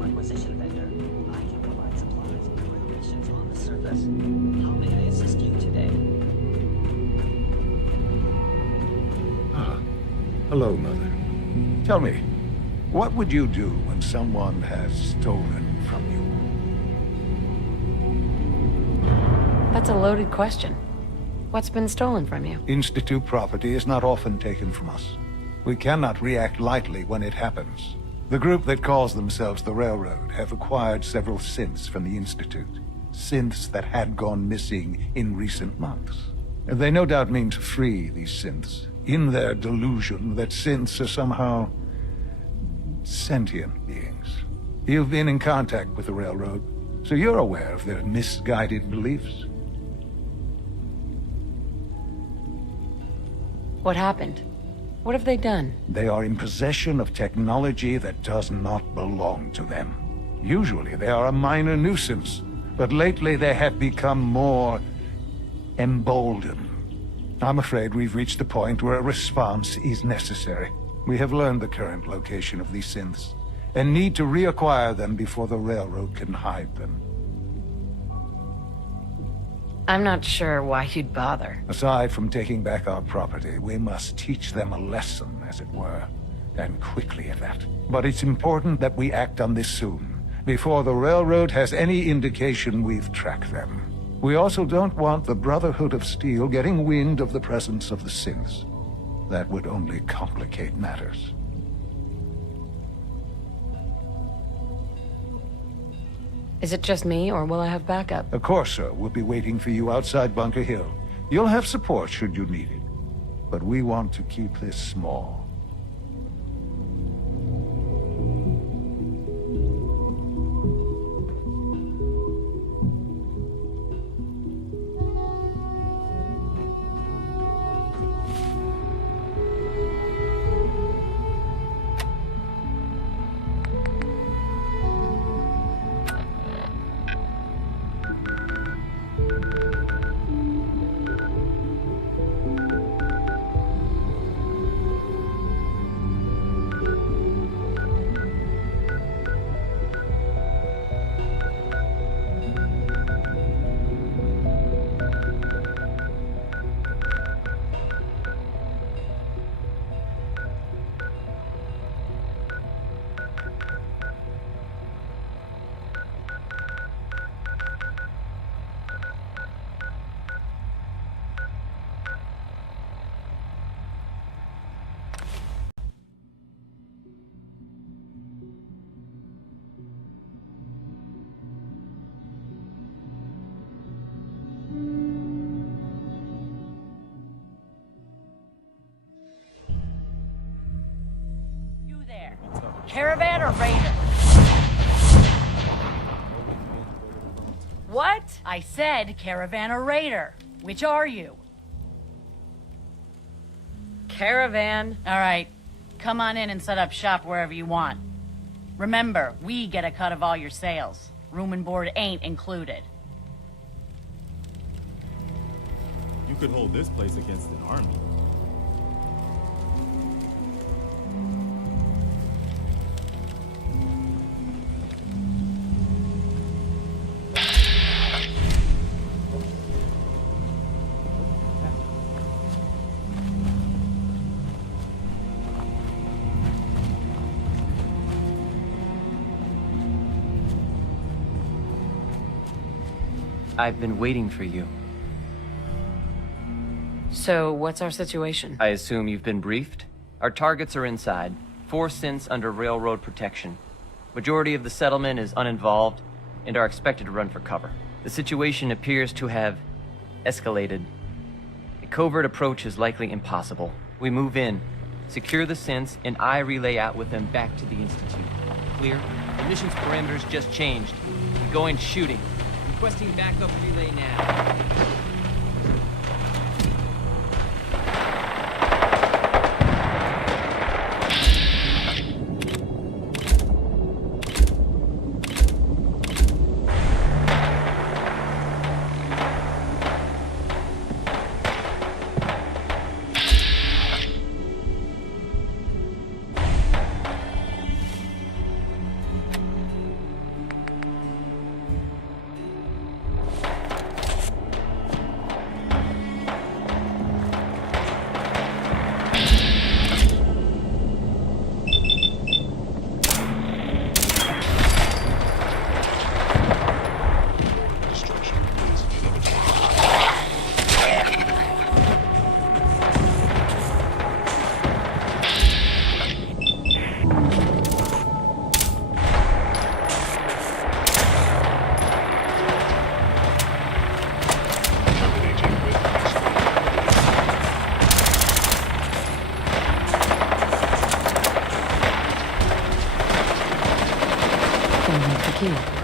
Resource acquisition vendor. I can provide supplies and missions on the surface. How may I assist you today? Hello, Mother. Tell me, what would you do when someone has stolen from you? That's a loaded question. What's been stolen from you? Institute property is not often taken from us. We cannot react lightly when it happens. The group that calls themselves the Railroad have acquired several synths from the Institute. Synths that had gone missing in recent months. They no doubt mean to free these synths, in their delusion that synths are somehow sentient beings. You've been in contact with the Railroad, so you're aware of their misguided beliefs. What happened? What have they done? They are in possession of technology that does not belong to them. Usually they are a minor nuisance, but lately they have become more emboldened. I'm afraid we've reached the point where a response is necessary. We have learned the current location of these synths, and need to reacquire them before the Railroad can hide them. I'm not sure why you'd bother. Aside from taking back our property, we must teach them a lesson, as it were, and quickly at that. But it's important that we act on this soon, before the Railroad has any indication we've tracked them. We also don't want the Brotherhood of Steel getting wind of the presence of the synths. That would only complicate matters. Is it just me, or will I have backup? Of course, sir. We'll be waiting for you outside Bunker Hill. You'll have support should you need it. But we want to keep this small. Caravan or Raider? What? I said Caravan or Raider. Which are you? Caravan. All right. Come on in and set up shop wherever you want. Remember, we get a cut of all your sales. Room and board ain't included. You could hold this place against an army. I've been waiting for you. So, what's our situation? I assume you've been briefed? Our targets are inside. 4 synths under railroad protection. Majority of the settlement is uninvolved and are expected to run for cover. The situation appears to have escalated. A covert approach is likely impossible. We move in, secure the synths, and I relay out with them back to the Institute. Clear? The mission's parameters just changed. We're going shooting. Requesting backup relay now. Sounds like the key.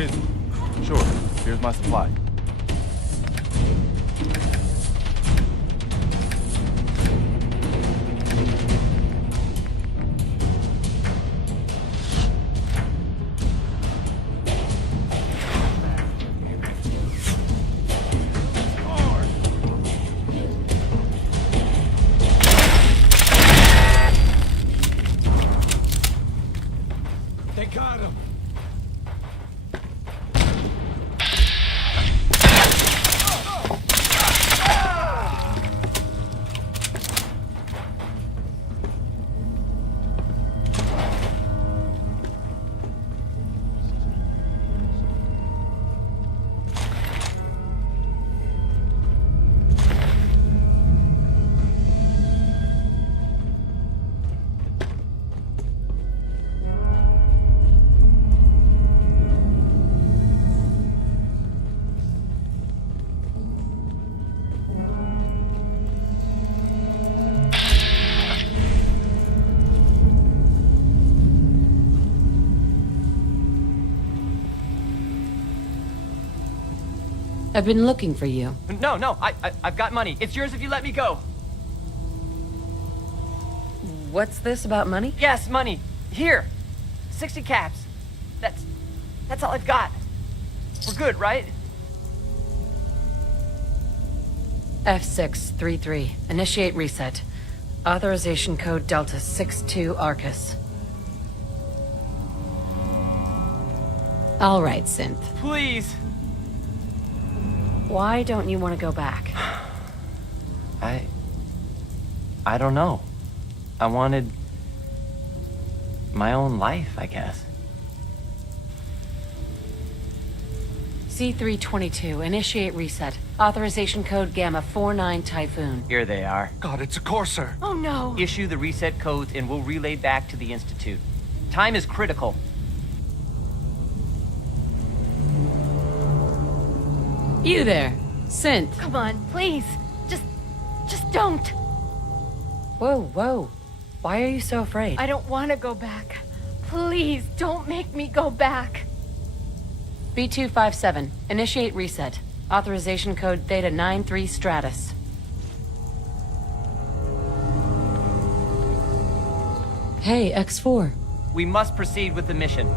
is it? Sure, here's my supply. They got him! I've been looking for you. No, I've got money. It's yours if you let me go. What's this about money? Yes, money. Here. 60 caps. That's all I've got. We're good, right? F633. Initiate reset. Authorization code Delta 62 Arcus. All right, Synth. Please. Why don't you want to go back? I don't know. I wanted my own life, I guess. C322. Initiate reset. Authorization code Gamma 49 Typhoon. Here they are. God, it's a Corsair! Oh no! Issue the reset codes and we'll relay back to the Institute. Time is critical. You there, Synth. Come on, please. Just don't. Whoa. Why are you so afraid? I don't want to go back. Please, don't make me go back. B257. Initiate reset. Authorization code Theta 93 Stratus. Hey, X4. We must proceed with the mission.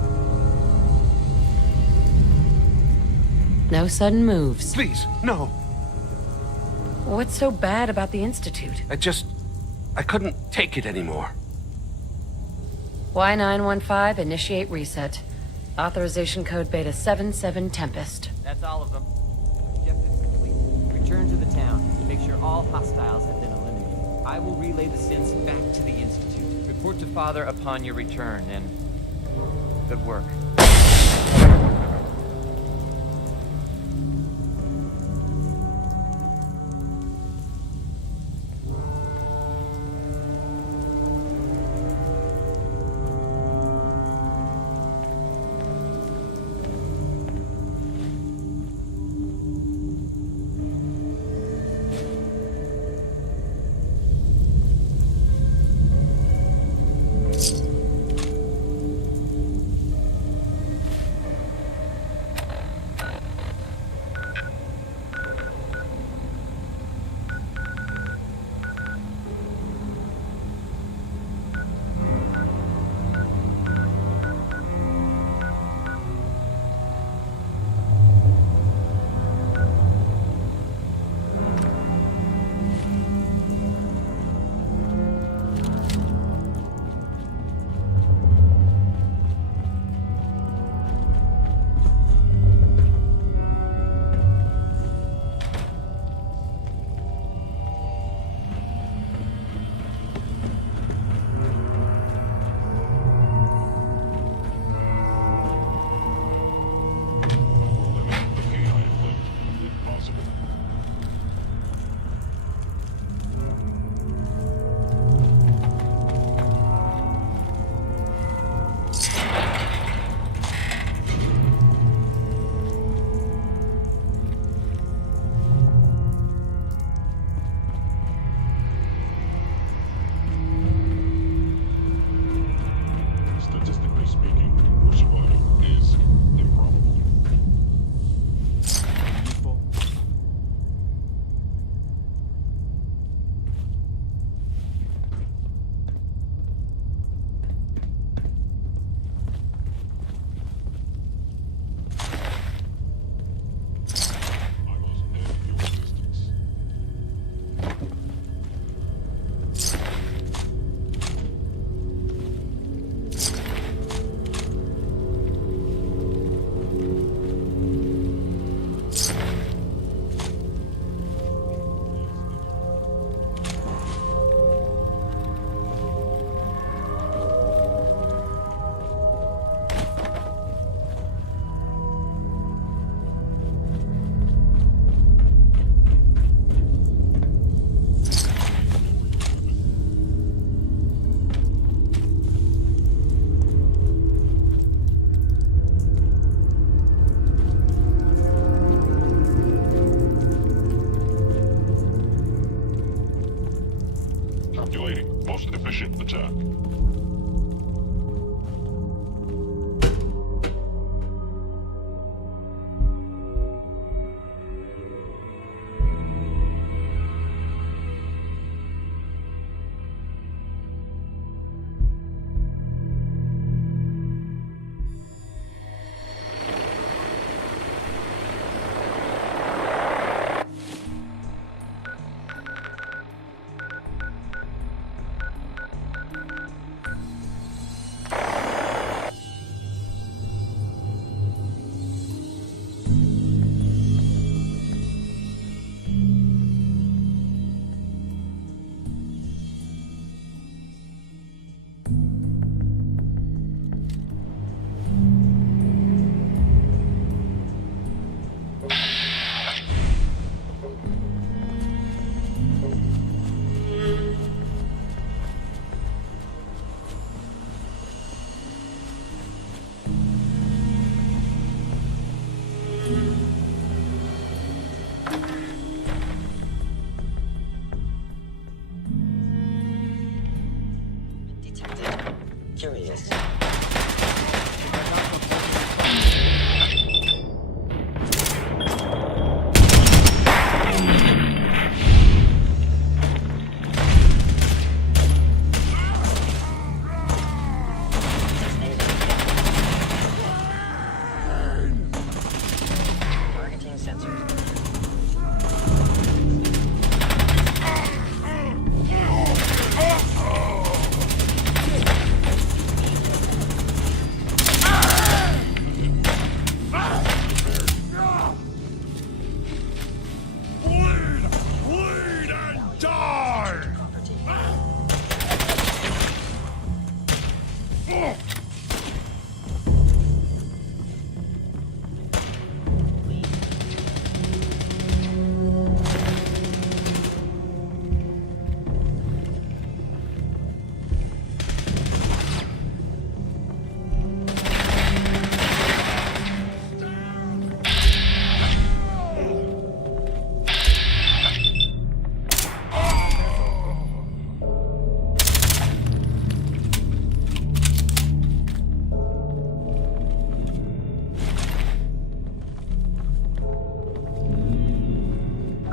No sudden moves. Please, no! What's so bad about the Institute? I couldn't take it anymore. Y915, initiate reset. Authorization code Beta 77 Tempest. That's all of them. Objective complete. Return to the town. Make sure all hostiles have been eliminated. I will relay the synths back to the Institute. Report to Father upon your return, and good work.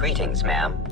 Greetings, ma'am.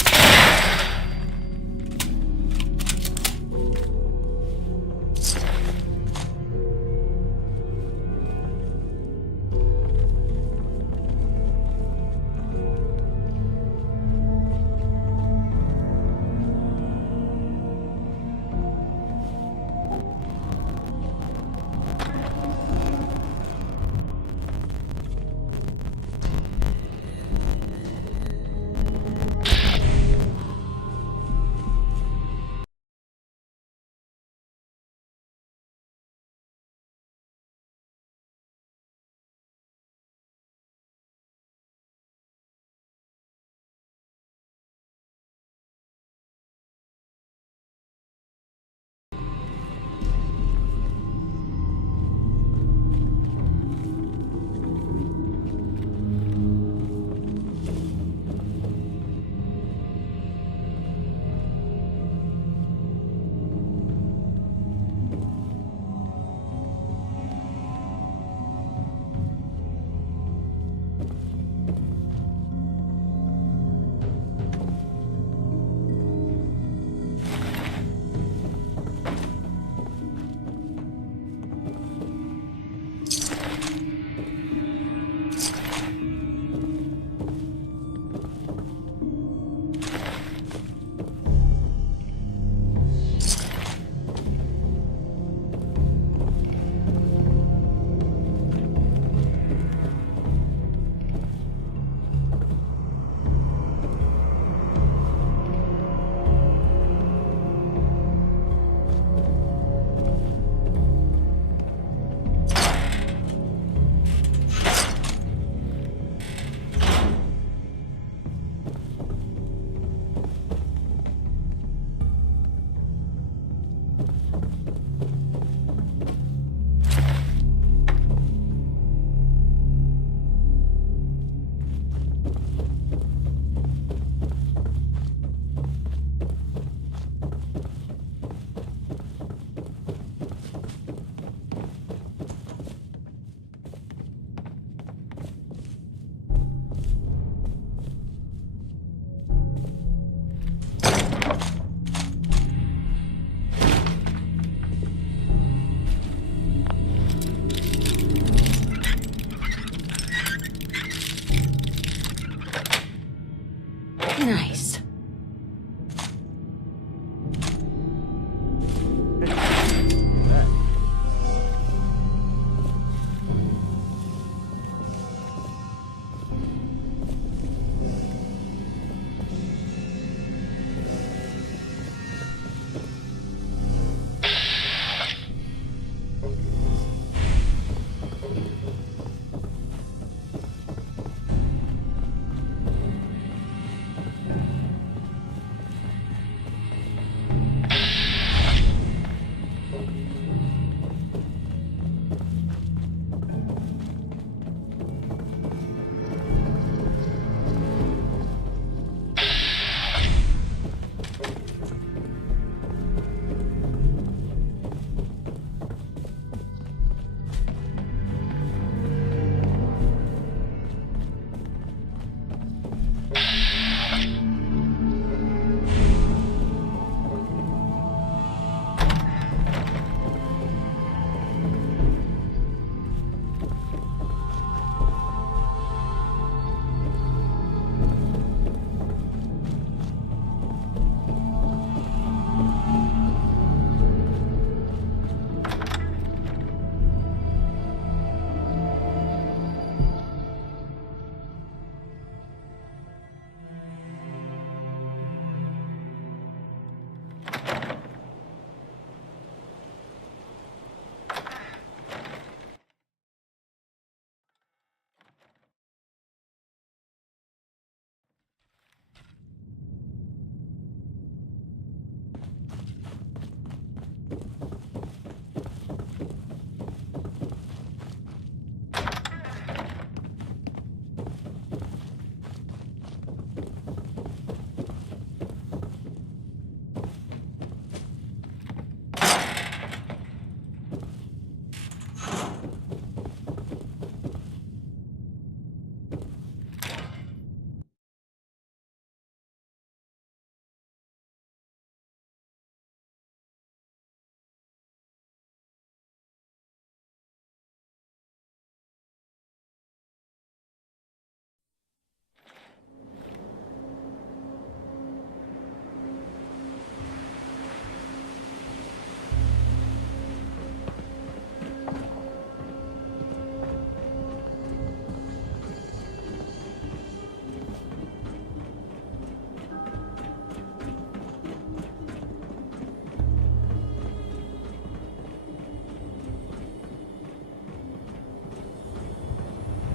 Nice.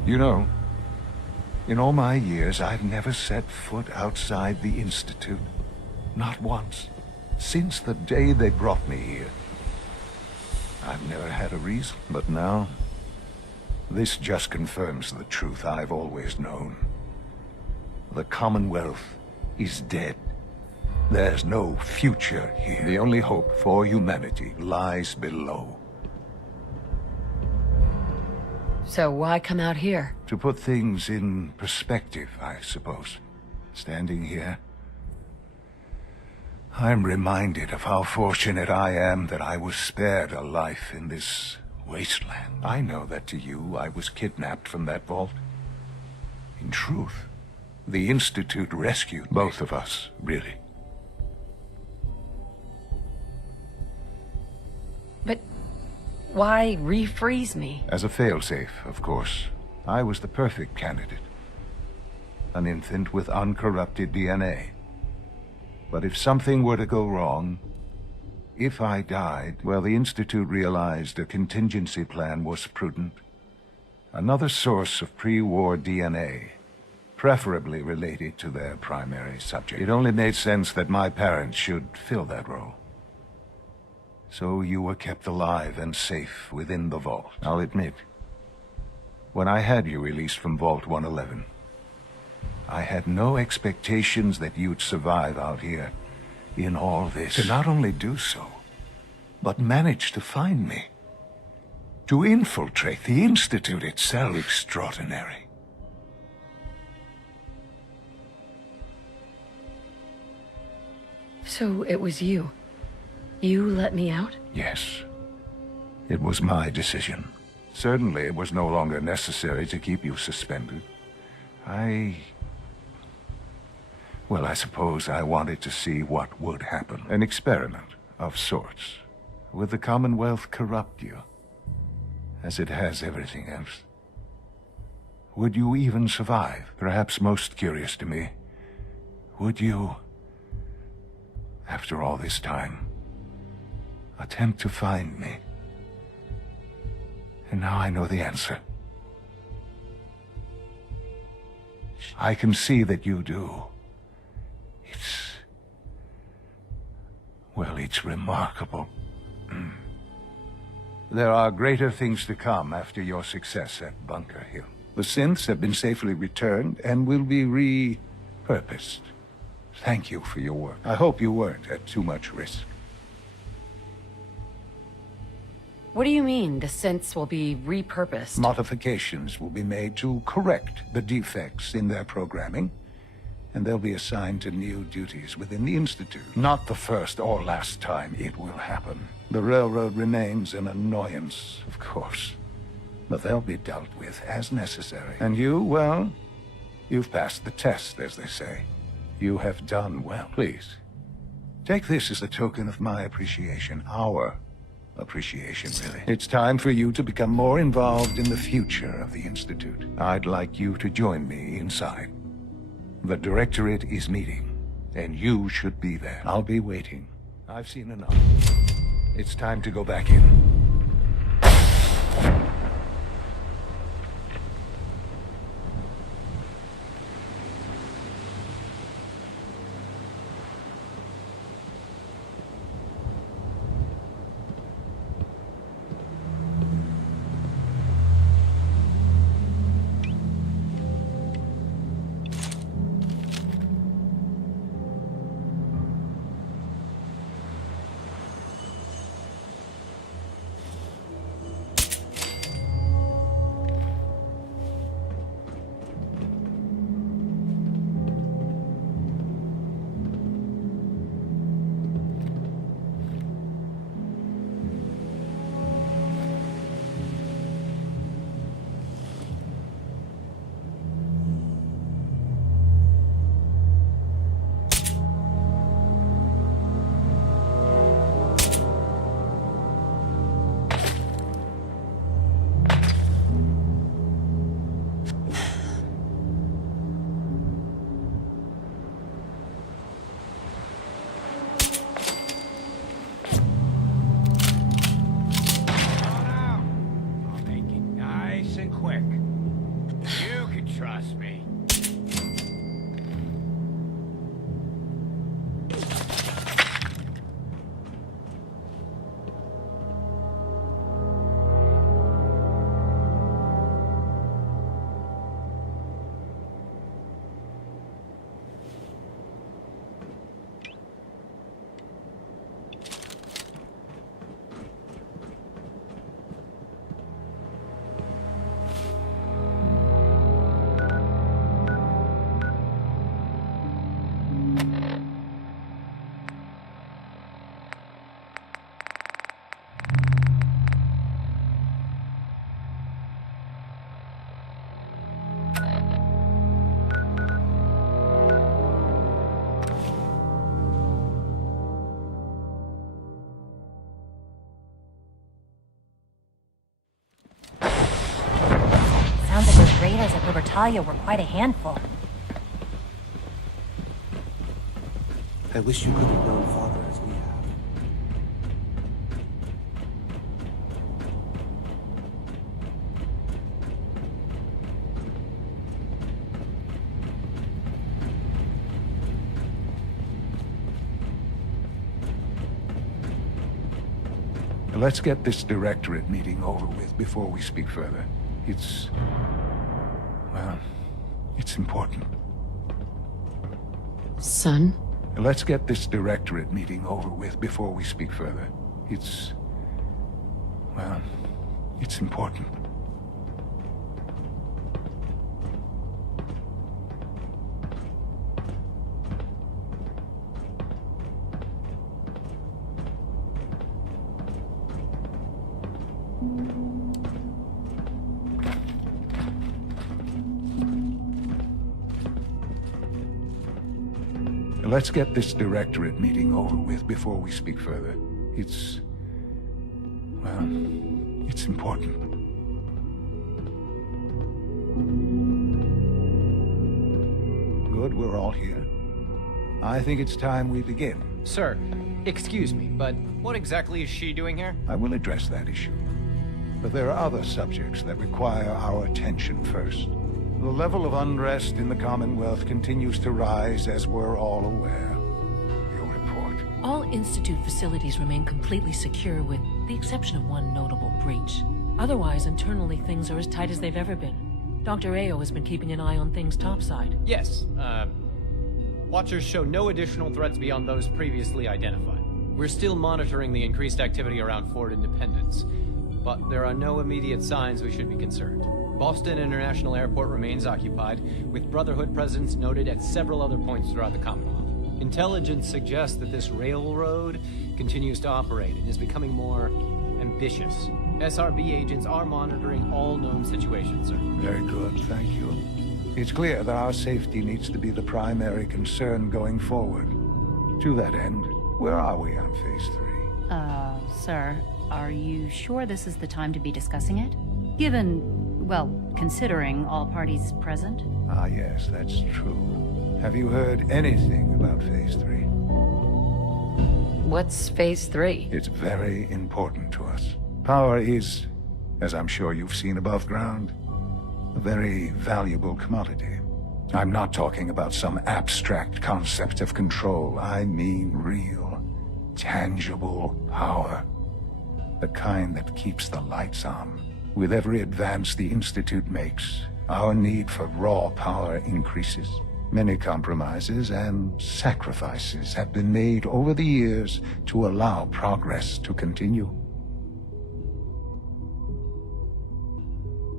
You know, in all my years, I've never set foot outside the Institute. Not once. Since the day they brought me here. I've never had a reason, but now... this just confirms the truth I've always known. The Commonwealth is dead. There's no future here. The only hope for humanity lies below. So why come out here? To put things in perspective, I suppose. Standing here, I'm reminded of how fortunate I am that I was spared a life in this wasteland. I know that to you, I was kidnapped from that vault. In truth, the Institute rescued both of us, really. But why refreeze me? As a failsafe, of course. I was the perfect candidate. An infant with uncorrupted DNA. But if something were to go wrong, if I died, well, the Institute realized a contingency plan was prudent. Another source of pre-war DNA, preferably related to their primary subject. It only made sense that my parents should fill that role. So you were kept alive and safe within the vault. I'll admit, when I had you released from Vault 111, I had no expectations that you'd survive out here in all this. To not only do so, but manage to find me. To infiltrate the Institute itself. Extraordinary. So it was you. You let me out? Yes. It was my decision. Certainly it was no longer necessary to keep you suspended. Well, I suppose I wanted to see what would happen. An experiment of sorts. Would the Commonwealth corrupt you? As it has everything else? Would you even survive? Perhaps most curious to me, would you, after all this time, attempt to find me? And now I know the answer. I can see that you do. Well, it's remarkable. There are greater things to come after your success at Bunker Hill. The synths have been safely returned and will be repurposed. Thank you for your work. I hope you weren't at too much risk. What do you mean, the synths will be repurposed? Modifications will be made to correct the defects in their programming, and they'll be assigned to new duties within the Institute. Not the first or last time it will happen. The railroad remains an annoyance, of course, but they'll be dealt with as necessary. And you, well, you've passed the test, as they say. You have done well. Please, take this as a token of my appreciation, our appreciation, really. It's time for you to become more involved in the future of the Institute. I'd like you to join me inside. The Directorate is meeting, and you should be there. I'll be waiting. I've seen enough. It's time to go back in. Trust me. Sounds like those raiders at Libertalia were quite a handful. I wish you could have known Father as we have. Let's get this directorate meeting over with before we speak further. It's... well, it's important. Son? Let's get this directorate meeting over with before we speak further. It's... well, it's important. Let's get this directorate meeting over with before we speak further. It's... well, it's important. Good, we're all here. I think it's time we begin. Sir, excuse me, but what exactly is she doing here? I will address that issue. But there are other subjects that require our attention first. The level of unrest in the Commonwealth continues to rise, as we're all aware. Your report. All Institute facilities remain completely secure with the exception of one notable breach. Otherwise, internally things are as tight as they've ever been. Dr. Ao has been keeping an eye on things topside. Yes, Watchers show no additional threats beyond those previously identified. We're still monitoring the increased activity around Fort Independence, but there are no immediate signs we should be concerned. Boston International Airport remains occupied, with Brotherhood presence noted at several other points throughout the Commonwealth. Intelligence suggests that this railroad continues to operate and is becoming more ambitious. SRB agents are monitoring all known situations, sir. Very good, thank you. It's clear that our safety needs to be the primary concern going forward. To that end, where are we on Phase 3? Sir, are you sure this is the time to be discussing it? Given, well, considering all parties present? Ah, yes, that's true. Have you heard anything about Phase 3? What's Phase 3? It's very important to us. Power is, as I'm sure you've seen above ground, a very valuable commodity. I'm not talking about some abstract concept of control. I mean real, tangible power. The kind that keeps the lights on. With every advance the Institute makes, our need for raw power increases. Many compromises and sacrifices have been made over the years to allow progress to continue.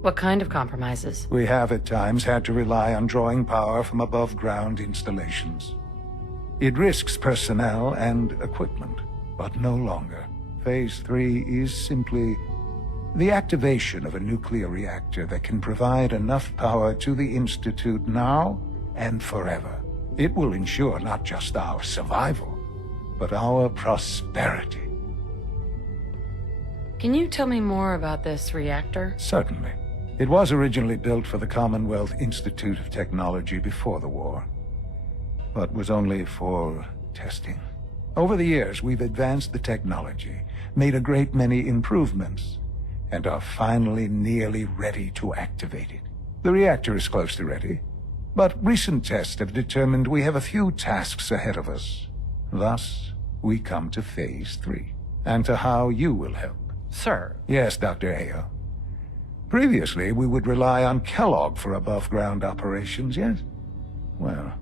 What kind of compromises? We have at times had to rely on drawing power from above-ground installations. It risks personnel and equipment, but no longer. Phase 3 is simply the activation of a nuclear reactor that can provide enough power to the Institute now and forever. It will ensure not just our survival, but our prosperity. Can you tell me more about this reactor? Certainly. It was originally built for the Commonwealth Institute of Technology before the war, but was only for testing. Over the years, we've advanced the technology, made a great many improvements, and are finally nearly ready to activate it. The reactor is close to ready, but recent tests have determined we have a few tasks ahead of us. Thus, we come to Phase 3, and to how you will help. Sir. Yes, Dr. Ayo. Previously, we would rely on Kellogg for above-ground operations, yes? Well,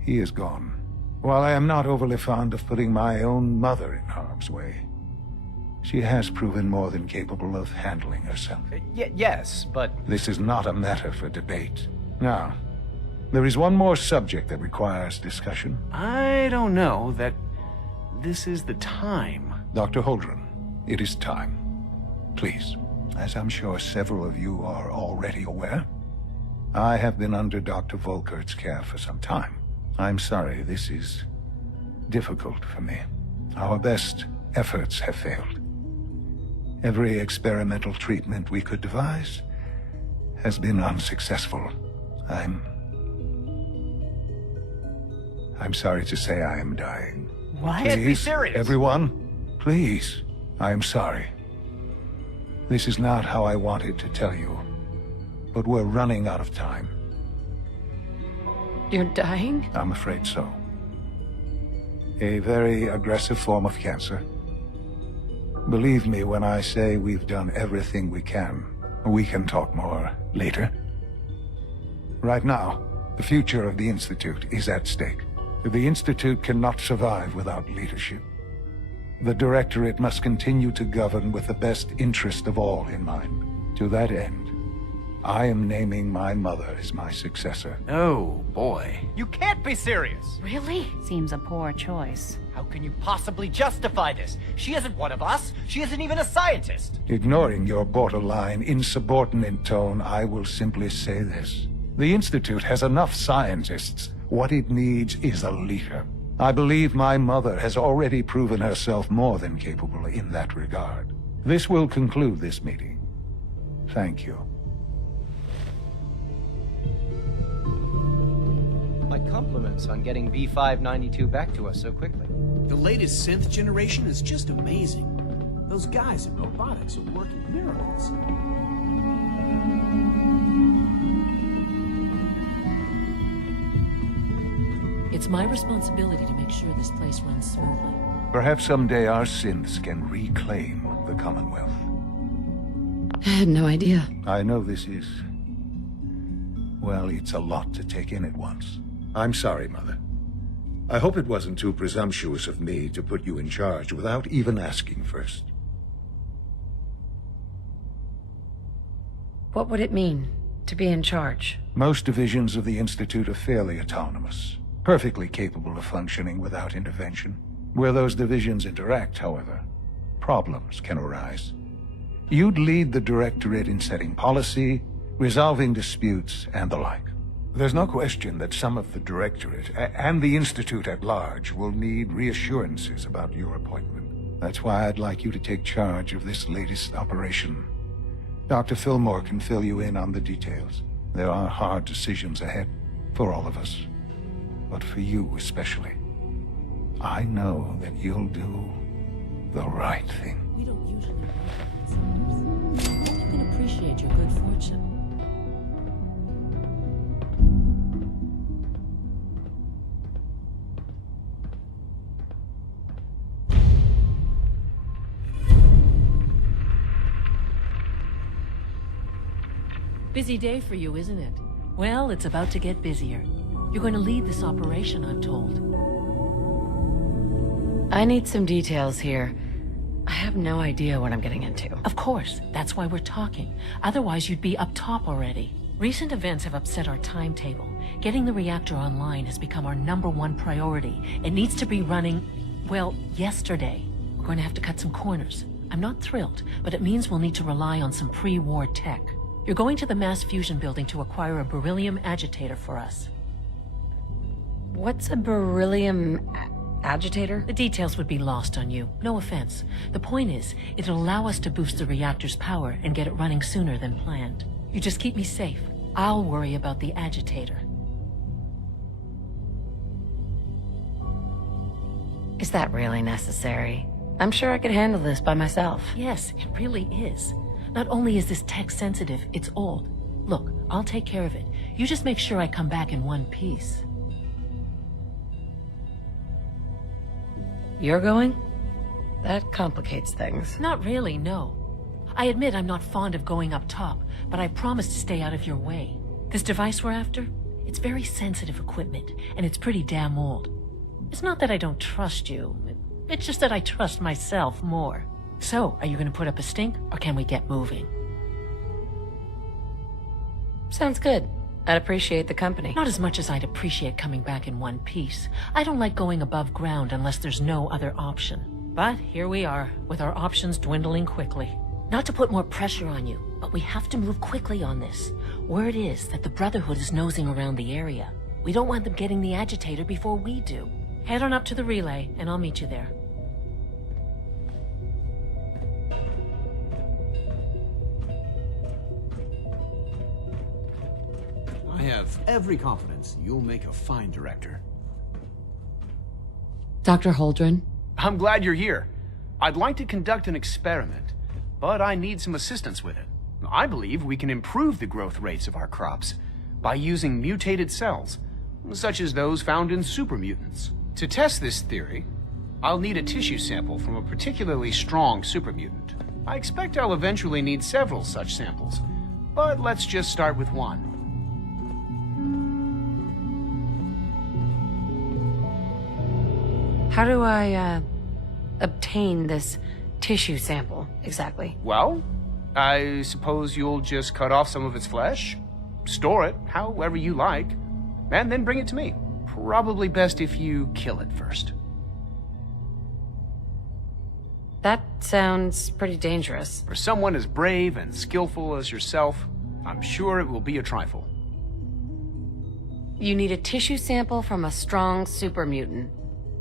he is gone. While I am not overly fond of putting my own mother in harm's way, she has proven more than capable of handling herself. Yes, but... This is not a matter for debate. Now, there is one more subject that requires discussion. I don't know that this is the time. Dr. Holdren, it is time. Please, as I'm sure several of you are already aware, I have been under Dr. Volkert's care for some time. I'm sorry, this is difficult for me. Our best efforts have failed. Every experimental treatment we could devise has been unsuccessful. I'm sorry to say I am dying. What? Please, Can't be serious. Everyone, please. I am sorry. This is not how I wanted to tell you, but we're running out of time. You're dying? I'm afraid so. A very aggressive form of cancer. Believe me when I say we've done everything we can. We can talk more later. Right now, the future of the Institute is at stake. The Institute cannot survive without leadership. The Directorate must continue to govern with the best interest of all in mind. To that end, I am naming my mother as my successor. Oh, boy. You can't be serious! Really? Seems a poor choice. How can you possibly justify this? She isn't one of us. She isn't even a scientist. Ignoring your borderline, insubordinate tone, I will simply say this. The Institute has enough scientists. What it needs is a leader. I believe my mother has already proven herself more than capable in that regard. This will conclude this meeting. Thank you. My compliments on getting B592 back to us so quickly. The latest synth generation is just amazing. Those guys in robotics are working miracles. It's my responsibility to make sure this place runs smoothly. Perhaps someday our synths can reclaim the Commonwealth. I had no idea. I know this is... well, it's a lot to take in at once. I'm sorry, Mother. I hope it wasn't too presumptuous of me to put you in charge without even asking first. What would it mean, to be in charge? Most divisions of the Institute are fairly autonomous, perfectly capable of functioning without intervention. Where those divisions interact, however, problems can arise. You'd lead the Directorate in setting policy, resolving disputes, and the like. There's no question that some of the Directorate, and the Institute at large, will need reassurances about your appointment. That's why I'd like you to take charge of this latest operation. Dr. Fillmore can fill you in on the details. There are hard decisions ahead, for all of us. But for you especially. I know that you'll do the right thing. We don't usually work with outsiders. I hope you can appreciate your good fortune. Busy day for you, isn't it? Well, it's about to get busier. You're going to lead this operation, I'm told. I need some details here. I have no idea what I'm getting into. Of course, that's why we're talking. Otherwise, you'd be up top already. Recent events have upset our timetable. Getting the reactor online has become our #1 priority. It needs to be running, well, yesterday. We're going to have to cut some corners. I'm not thrilled, but it means we'll need to rely on some pre-war tech. You're going to the mass fusion building to acquire a beryllium agitator for us. What's a beryllium agitator? The details would be lost on you. No offense. The point is, it'll allow us to boost the reactor's power and get it running sooner than planned. You just keep me safe. I'll worry about the agitator. Is that really necessary? I'm sure I could handle this by myself. Yes, it really is. Not only is this tech sensitive, it's old. Look, I'll take care of it. You just make sure I come back in one piece. You're going? That complicates things. Not really, no. I admit I'm not fond of going up top, but I promise to stay out of your way. This device we're after? It's very sensitive equipment, and it's pretty damn old. It's not that I don't trust you. It's just that I trust myself more. So, are you gonna put up a stink, or can we get moving? Sounds good. I'd appreciate the company. Not as much as I'd appreciate coming back in one piece. I don't like going above ground unless there's no other option. But here we are, with our options dwindling quickly. Not to put more pressure on you, but we have to move quickly on this. Word is that the Brotherhood is nosing around the area. We don't want them getting the agitator before we do. Head on up to the relay, and I'll meet you there. I have every confidence you'll make a fine director. Dr. Holdren? I'm glad you're here. I'd like to conduct an experiment, but I need some assistance with it. I believe we can improve the growth rates of our crops by using mutated cells, such as those found in supermutants. To test this theory, I'll need a tissue sample from a particularly strong supermutant. I expect I'll eventually need several such samples, but let's just start with one. How do I, obtain this tissue sample, exactly? Well, I suppose you'll just cut off some of its flesh, store it however you like, and then bring it to me. Probably best if you kill it first. That sounds pretty dangerous. For someone as brave and skillful as yourself, I'm sure it will be a trifle. You need a tissue sample from a strong super mutant.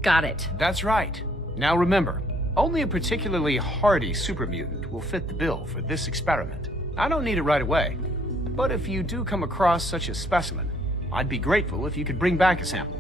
Got it. That's right. Now remember, only a particularly hardy super mutant will fit the bill for this experiment. I don't need it right away, but if you do come across such a specimen, I'd be grateful if you could bring back a sample.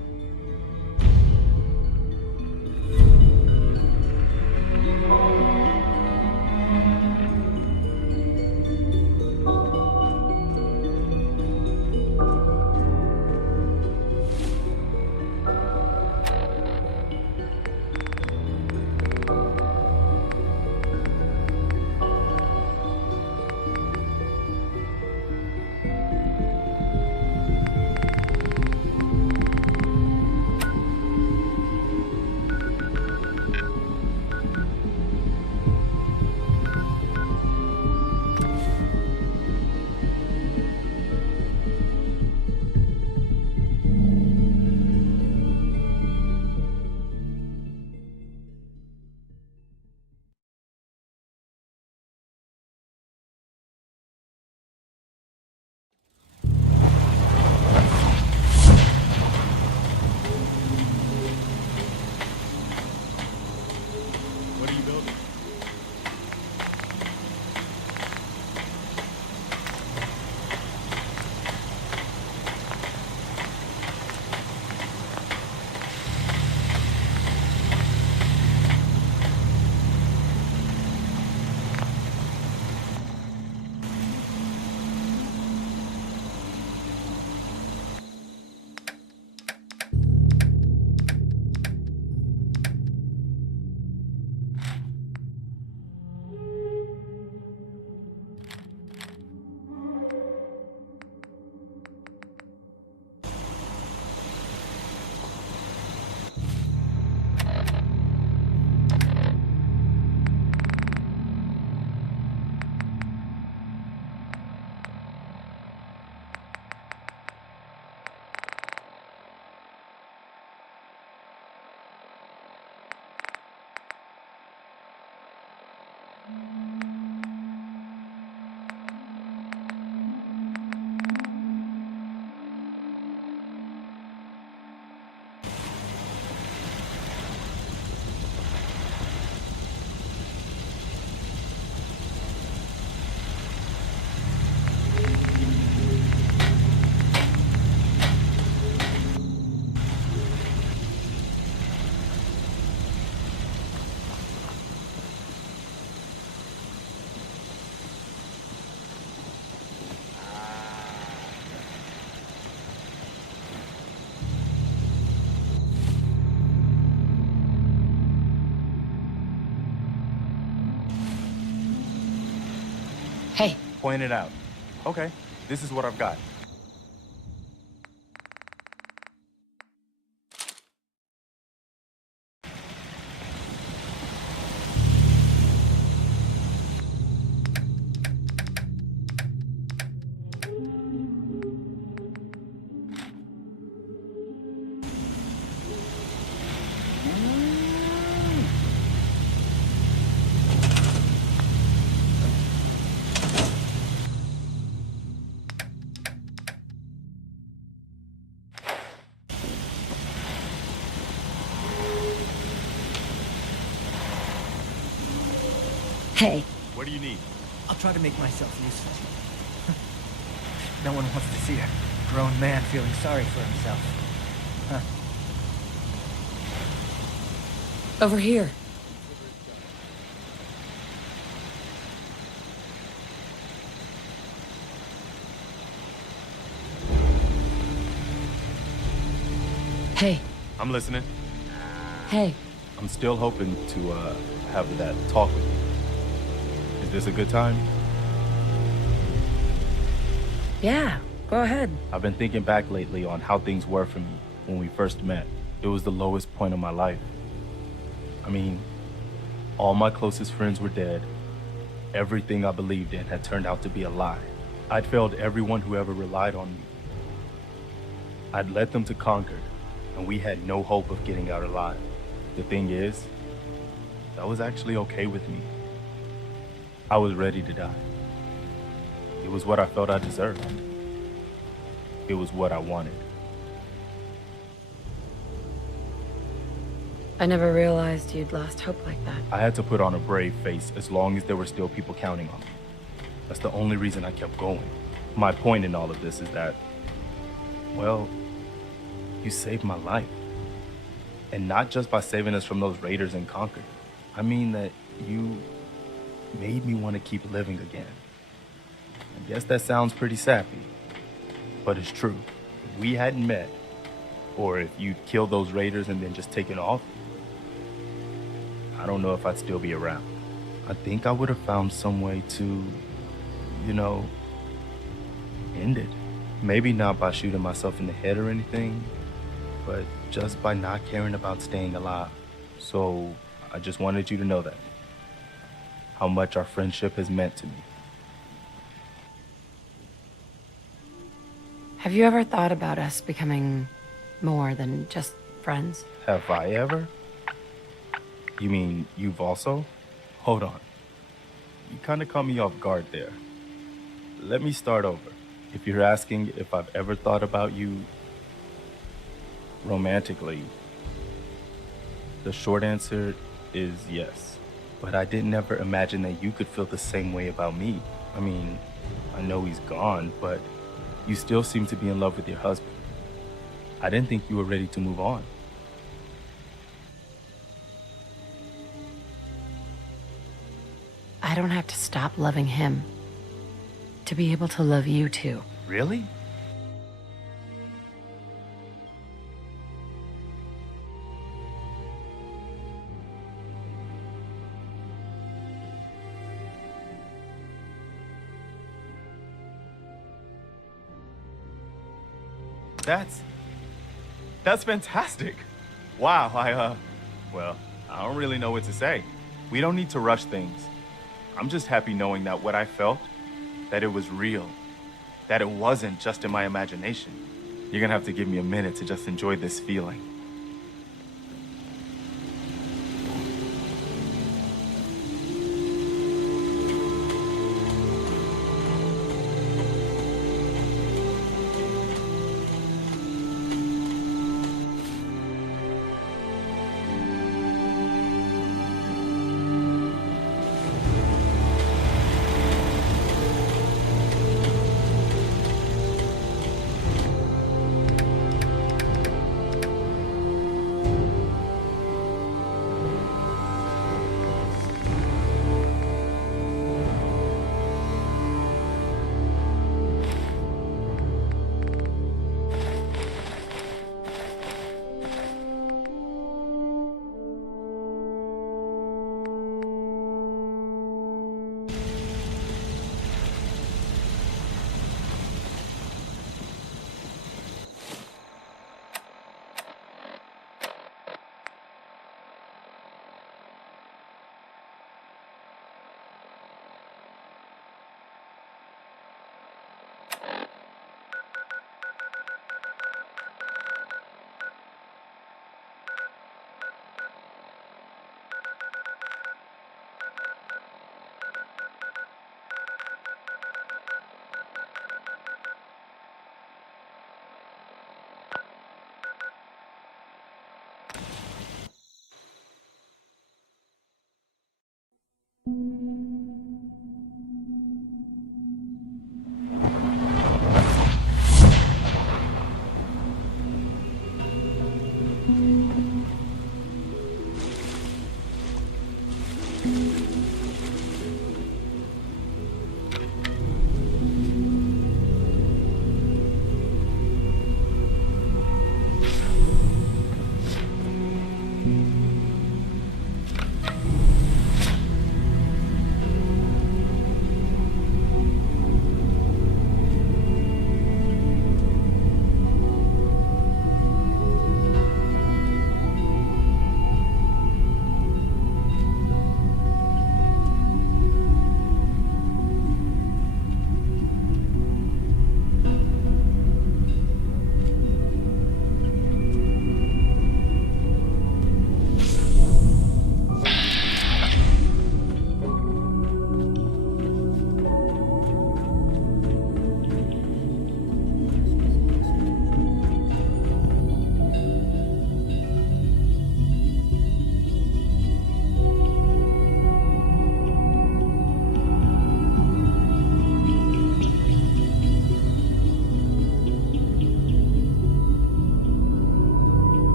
Point it out. Okay, this is what I've got. Hey. What do you need? I'll try to make myself useful. No one wants to see a grown man feeling sorry for himself. Huh. Over here. Hey. I'm listening. Hey. I'm still hoping to have that talk with you. Is this a good time? Yeah, go ahead. I've been thinking back lately on how things were for me when we first met. It was the lowest point of my life. I mean, all my closest friends were dead. Everything I believed in had turned out to be a lie. I'd failed everyone who ever relied on me. I'd led them to conquer, and we had no hope of getting out alive. The thing is, that was actually okay with me. I was ready to die. It was what I felt I deserved. It was what I wanted. I never realized you'd lost hope like that. I had to put on a brave face as long as there were still people counting on me. That's the only reason I kept going. My point in all of this is that, well, you saved my life. And not just by saving us from those raiders in Concord. I mean that you made me want to keep living again. I guess that sounds pretty sappy, but it's true. If we hadn't met, or if you'd killed those raiders and then just taken off, I don't know if I'd still be around. I think I would have found some way to, you know, end it. Maybe not by shooting myself in the head or anything, but just by not caring about staying alive. So I just wanted you to know that. How much our friendship has meant to me. Have you ever thought about us becoming more than just friends? Have I ever? You mean you've also? Hold on. You kind of caught me off guard there. Let me start over. If you're asking if I've ever thought about you romantically, the short answer is yes. But I didn't ever imagine that you could feel the same way about me. I mean, I know he's gone, but you still seem to be in love with your husband. I didn't think you were ready to move on. I don't have to stop loving him to be able to love you too. Really? That's fantastic. Wow, well, I don't really know what to say. We don't need to rush things. I'm just happy knowing that what I felt, that it was real, that it wasn't just in my imagination. You're gonna have to give me a minute to just enjoy this feeling.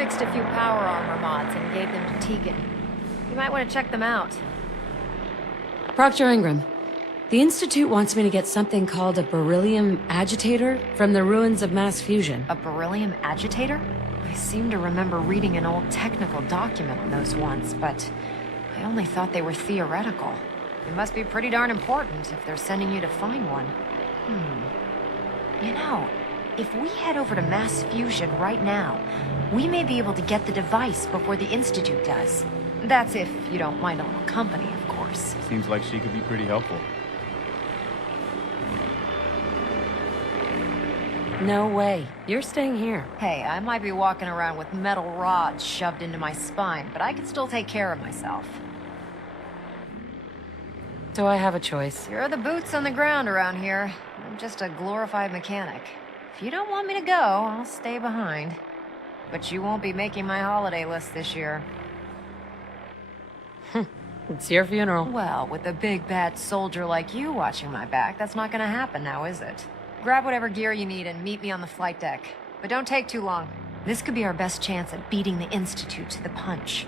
fixed a few power armor mods and gave them to Tegan. You might want to check them out. Proctor Ingram, the Institute wants me to get something called a beryllium agitator from the ruins of mass fusion. A beryllium agitator? I seem to remember reading an old technical document on those once, but I only thought they were theoretical. It must be pretty darn important if they're sending you to find one. You know, if we head over to mass fusion right now, we may be able to get the device before the Institute does. That's if you don't mind a little company, of course. Seems like she could be pretty helpful. No way. You're staying here. Hey, I might be walking around with metal rods shoved into my spine, but I can still take care of myself. Do I have a choice? You're the boots on the ground around here. I'm just a glorified mechanic. If you don't want me to go, I'll stay behind. But you won't be making my holiday list this year. It's your funeral. Well, with a big bad soldier like you watching my back, that's not gonna happen now, is it? Grab whatever gear you need and meet me on the flight deck. But don't take too long. This could be our best chance at beating the Institute to the punch.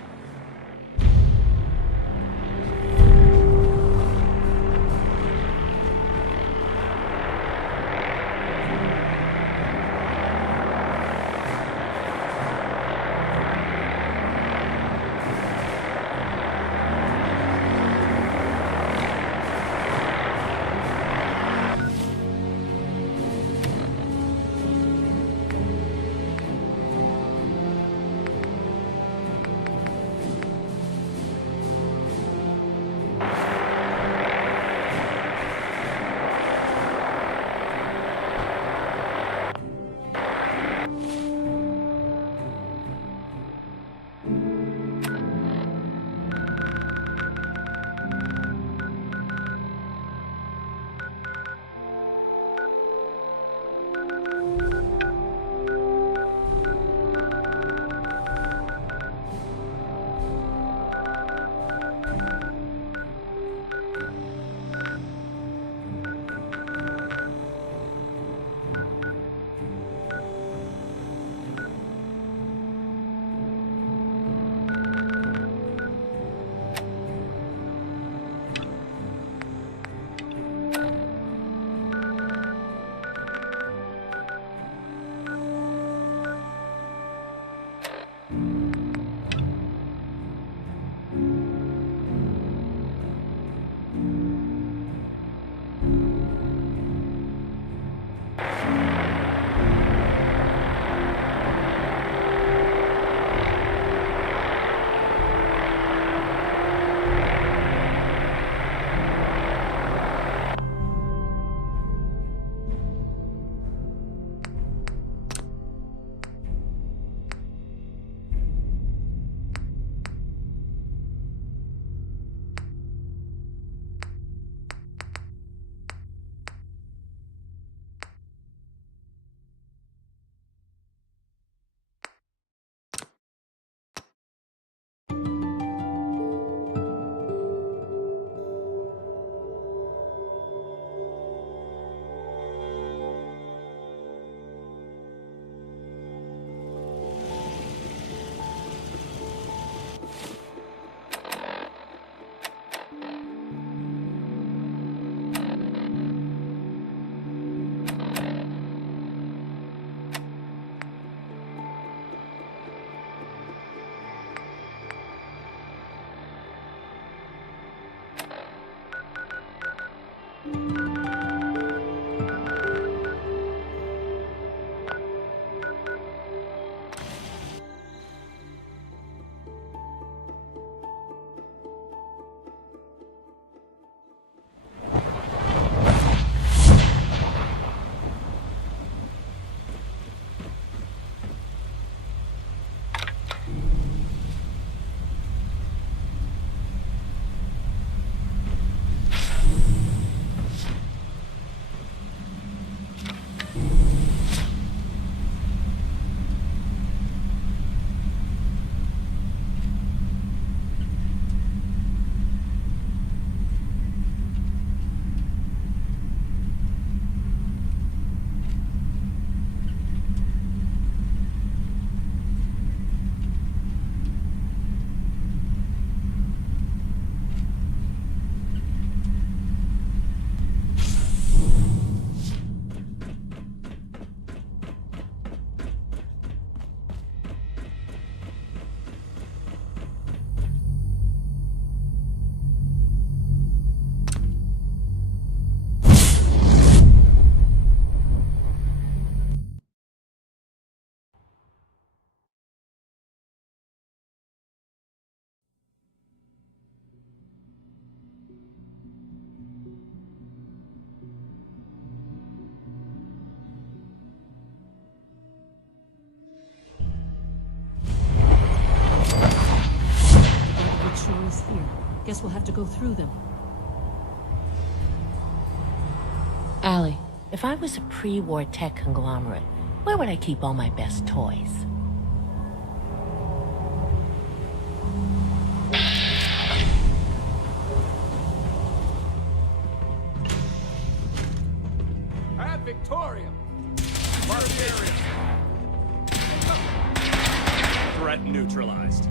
tunnels here. Guess we'll have to go through them. Allie, if I was a pre-war tech conglomerate, where would I keep all my best toys? At Victoria! Mark area. Threat neutralized.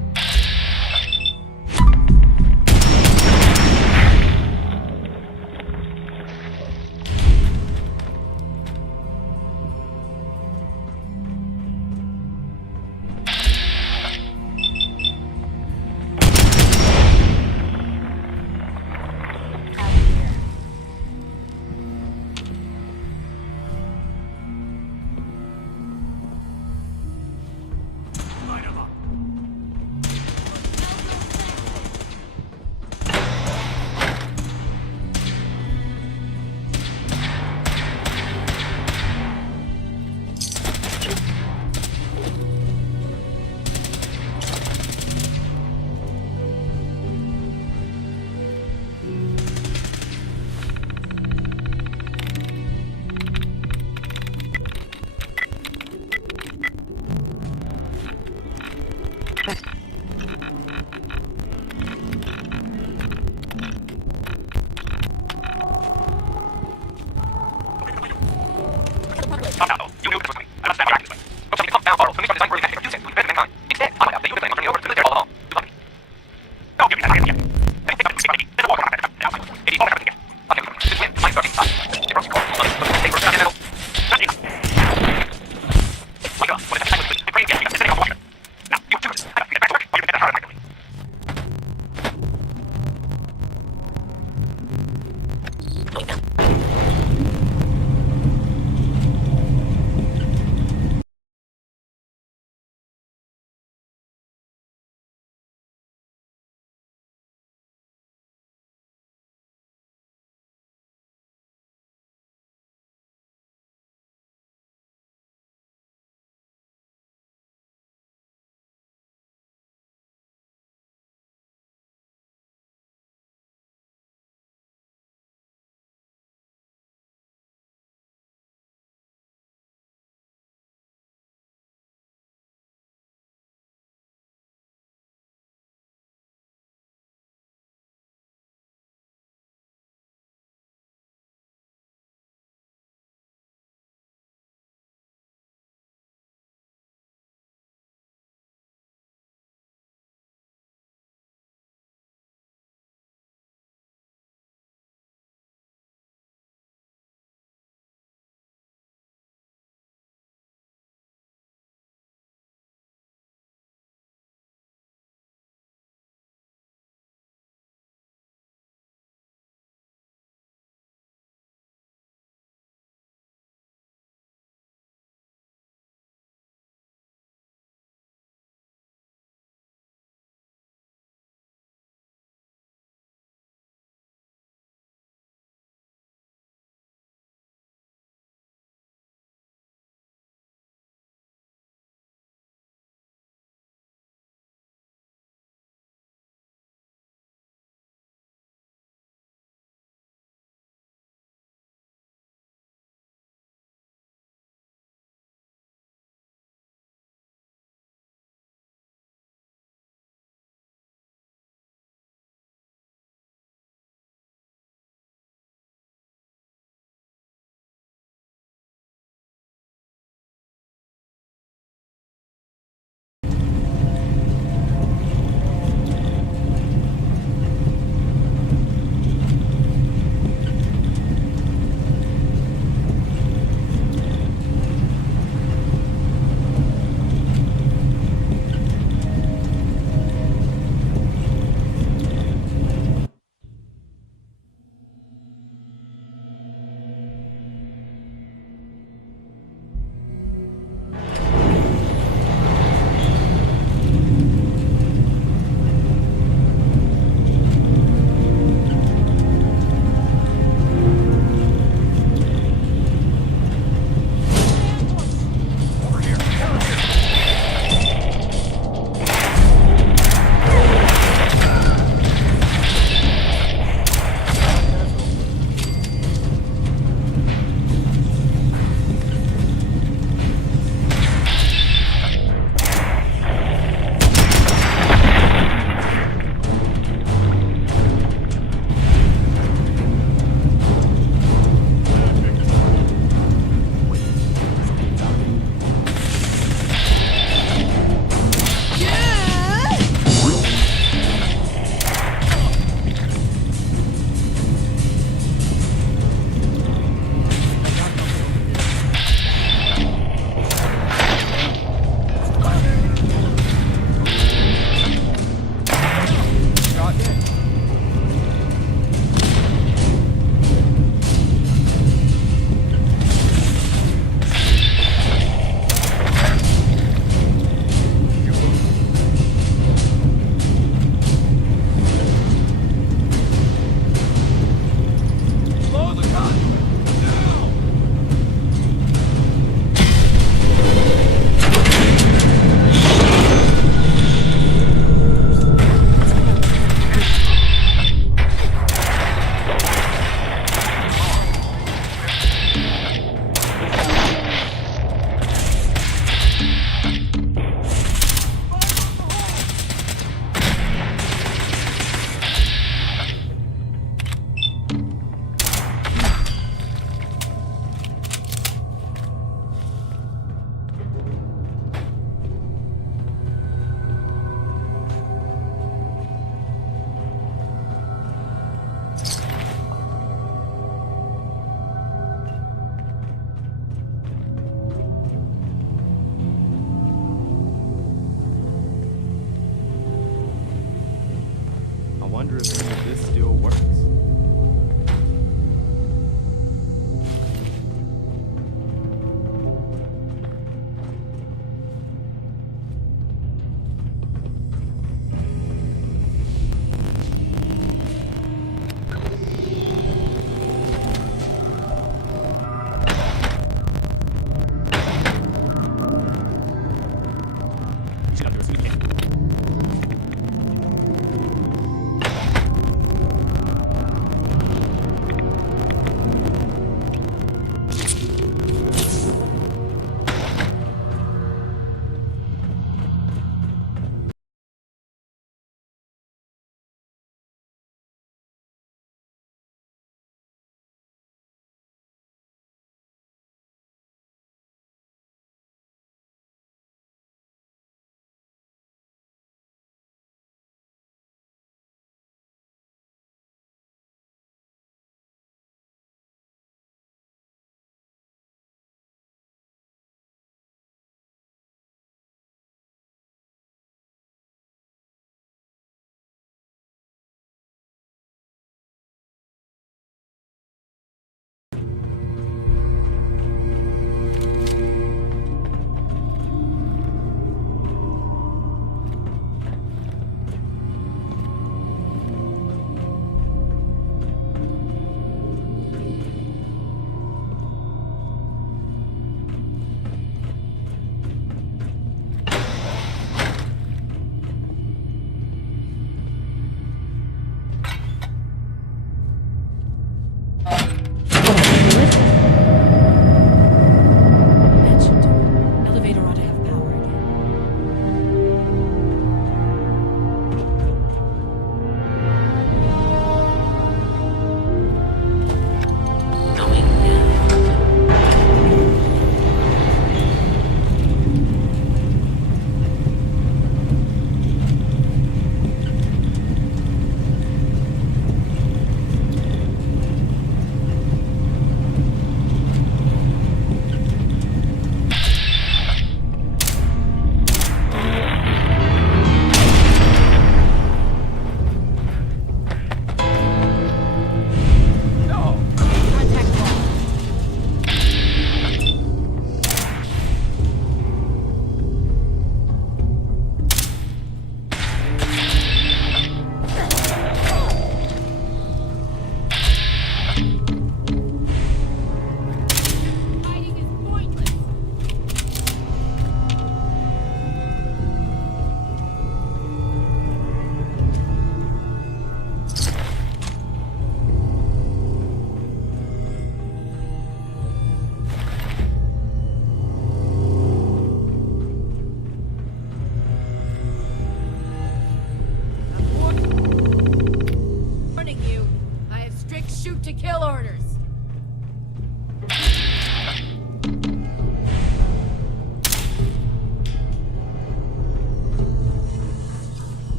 知道这个碎片。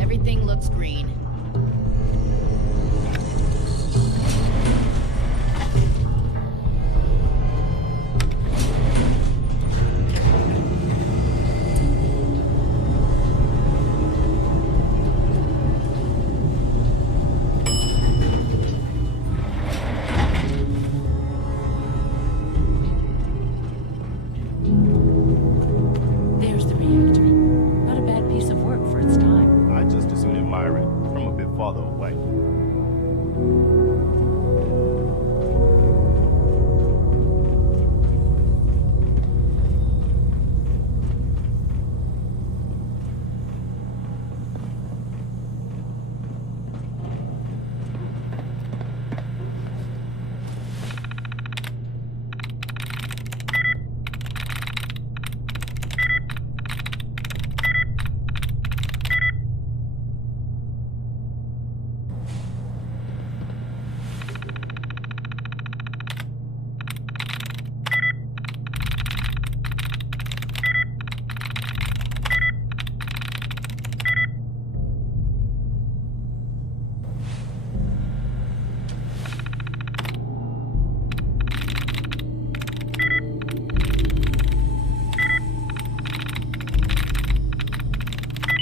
Everything looks green. There's the reactor. Not a bad piece of work for its time. I just as soon admire it from a bit farther away.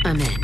I'm in.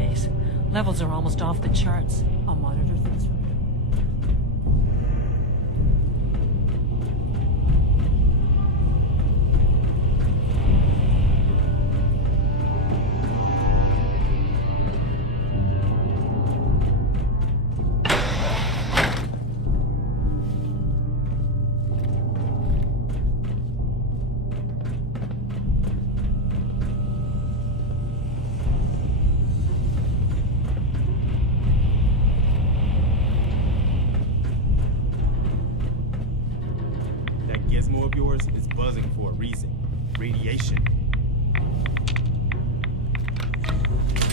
nowadays. Levels are almost off the charts. I'll monitor things from here. Gizmo of yours is buzzing for a reason. Radiation.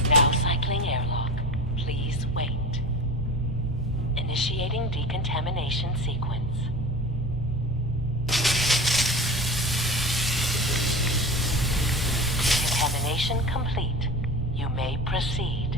Now cycling airlock. Please wait. Initiating decontamination sequence. Decontamination complete. You may proceed.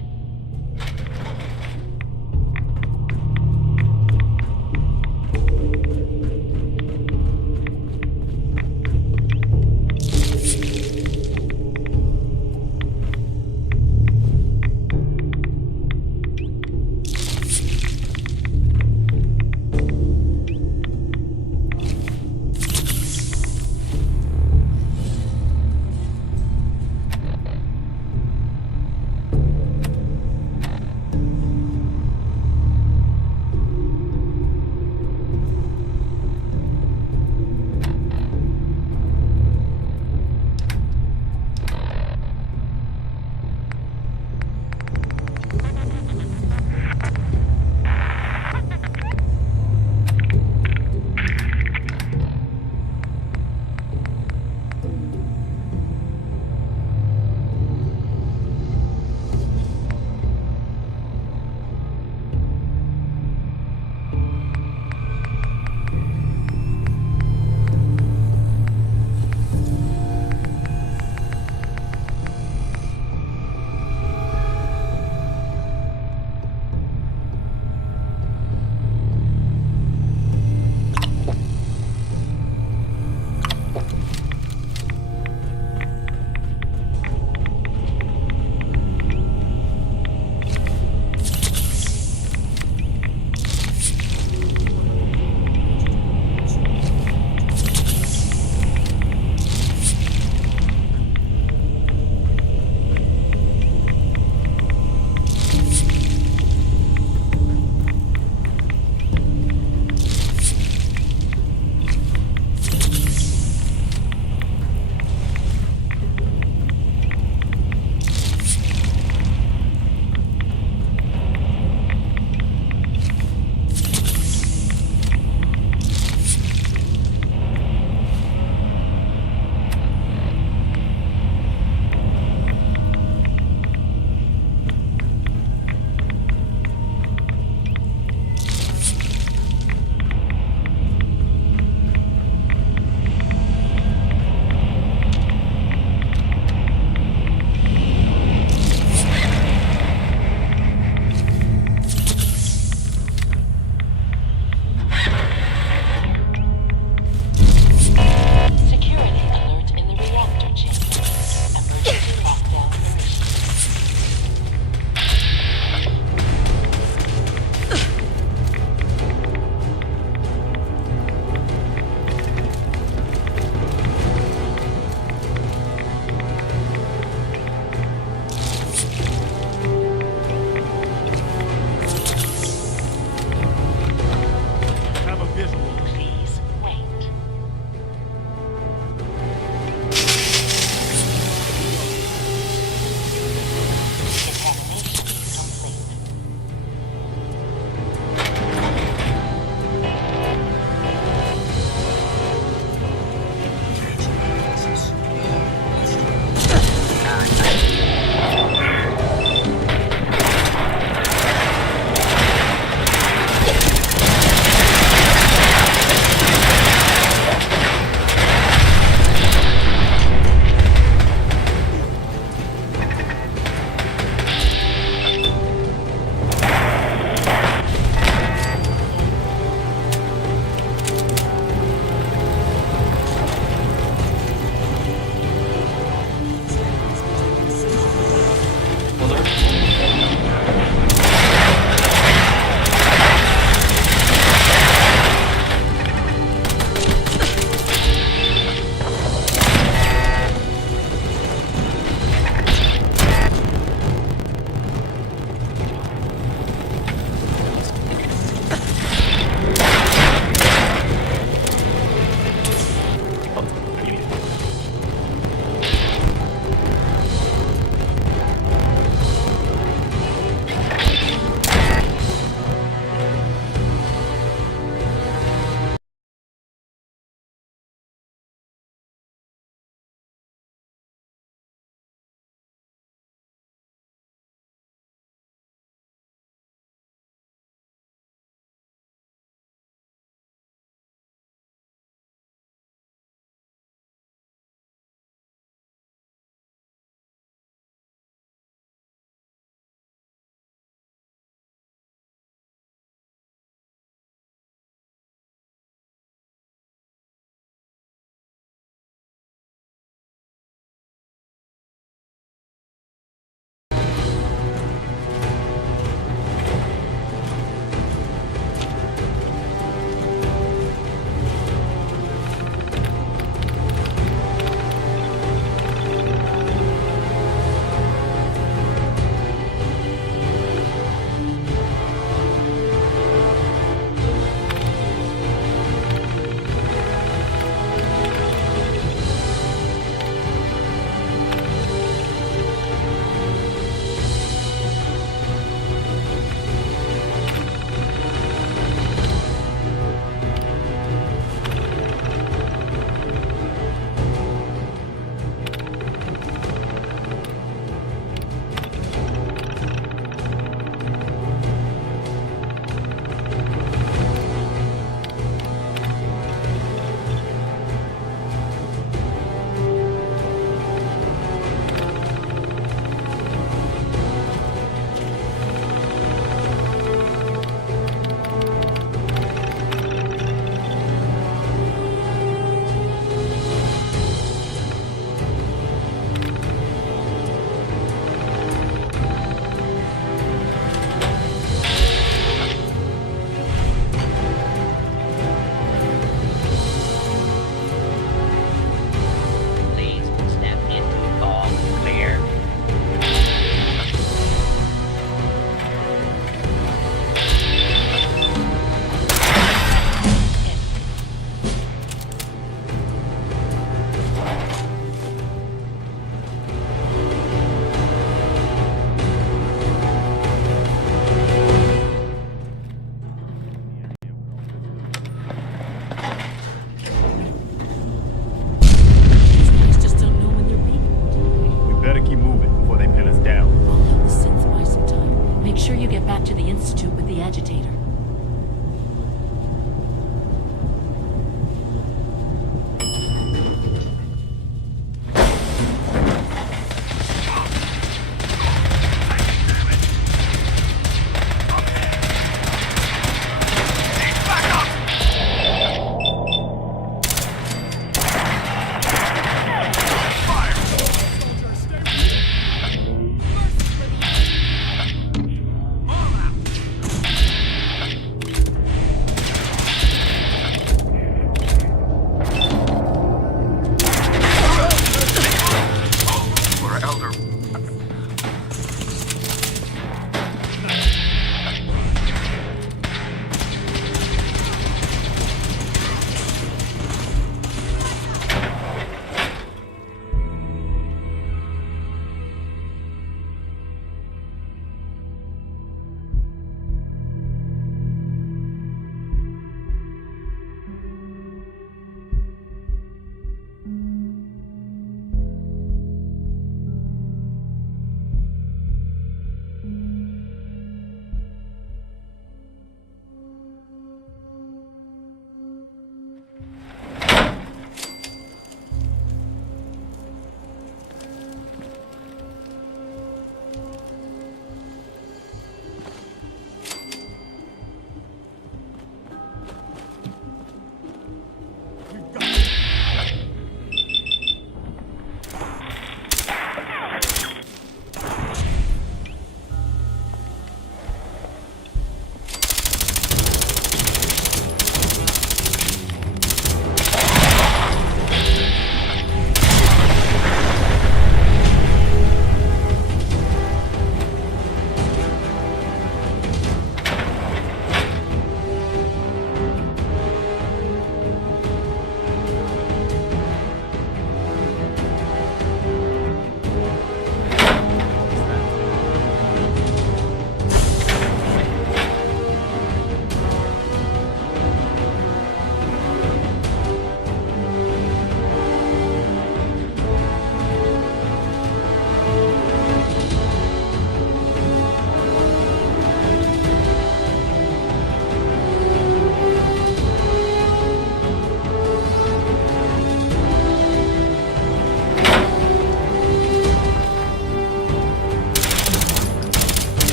agitator.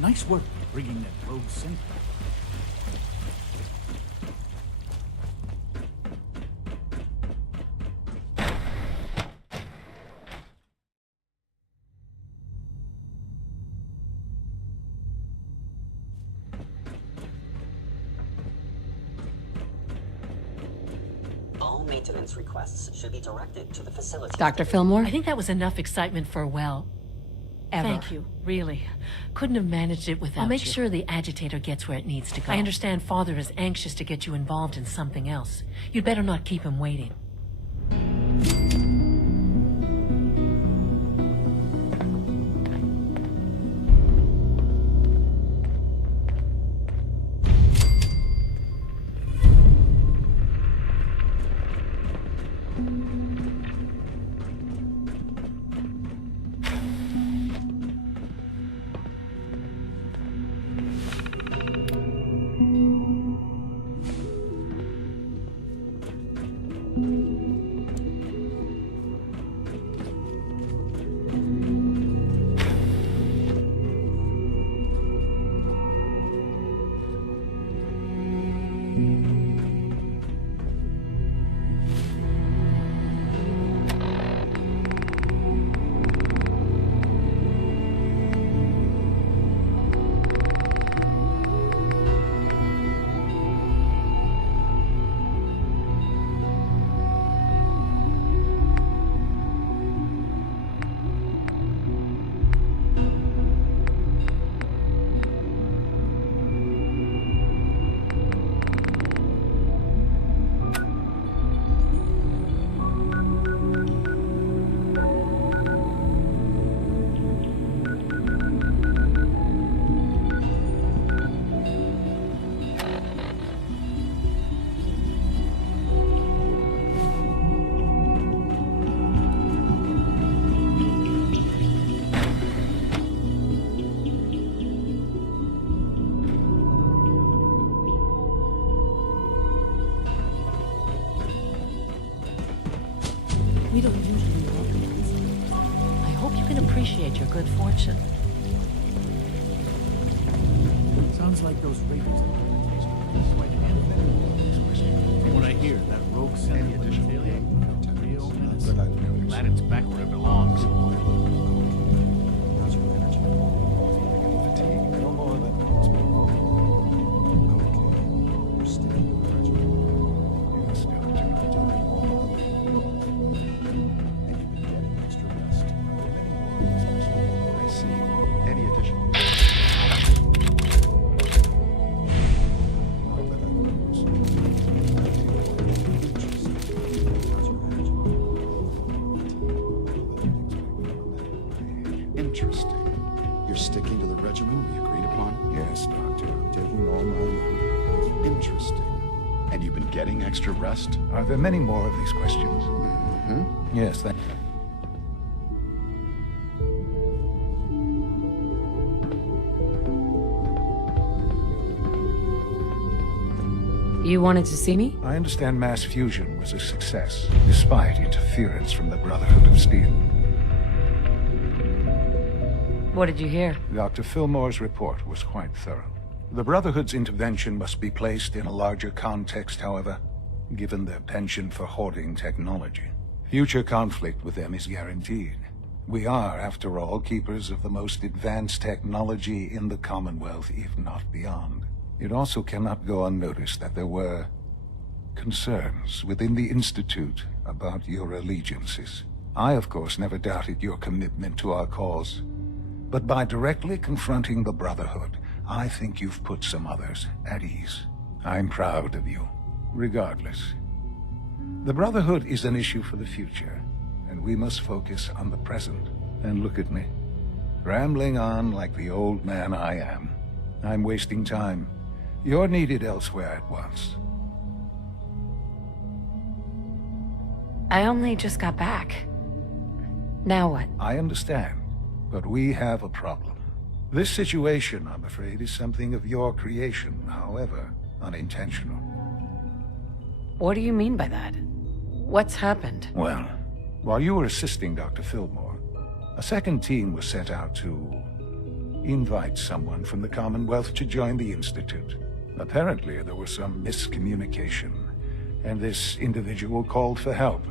Nice work bringing that rogue synth. All maintenance requests should be directed to the facility. Dr. Fillmore? I think that was enough excitement for, well, ever. Thank you, really. Couldn't have managed it without you. I'll make sure the agitator gets where it needs to go. I understand Father is anxious to get you involved in something else. You'd better not keep him waiting. We don't usually welcome. I hope you can appreciate your good fortune. Sounds like those raiders. From what I hear, that rogue center was really a real menace. Glad it's back where it belongs. No more than extra rest? Are there many more of these questions? Yes, thank You wanted to see me? I understand mass fusion was a success, despite interference from the Brotherhood of Steel. What did you hear? Dr. Fillmore's report was quite thorough. The Brotherhood's intervention must be placed in a larger context, however, given their penchant for hoarding technology. Future conflict with them is guaranteed. We are, after all, keepers of the most advanced technology in the Commonwealth, if not beyond. It also cannot go unnoticed that there were concerns within the Institute about your allegiances. I, of course, never doubted your commitment to our cause. But by directly confronting the Brotherhood, I think you've put some others at ease. I'm proud of you, regardless. The Brotherhood is an issue for the future, and we must focus on the present. And look at me, rambling on like the old man I am. I'm wasting time. You're needed elsewhere at once. I only just got back. Now what? I understand, but we have a problem. This situation, I'm afraid, is something of your creation, however unintentional. What do you mean by that? What's happened? Well, while you were assisting Dr. Fillmore, a second team was sent out to invite someone from the Commonwealth to join the Institute. Apparently, there was some miscommunication, and this individual called for help,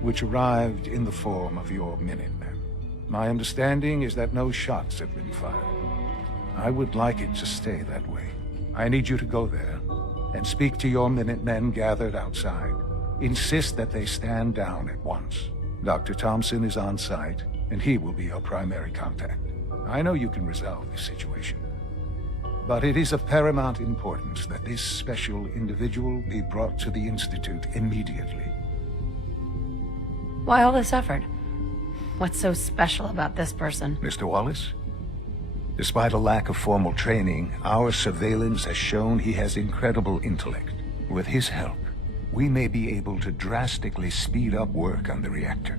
which arrived in the form of your Minutemen. My understanding is that no shots have been fired. I would like it to stay that way. I need you to go there and speak to your Minutemen gathered outside. Insist that they stand down at once. Dr. Thompson is on site, and he will be your primary contact. I know you can resolve this situation, but it is of paramount importance that this special individual be brought to the Institute immediately. Why all this effort? What's so special about this person? Mr. Wallace? Despite a lack of formal training, our surveillance has shown he has incredible intellect. With his help, we may be able to drastically speed up work on the reactor.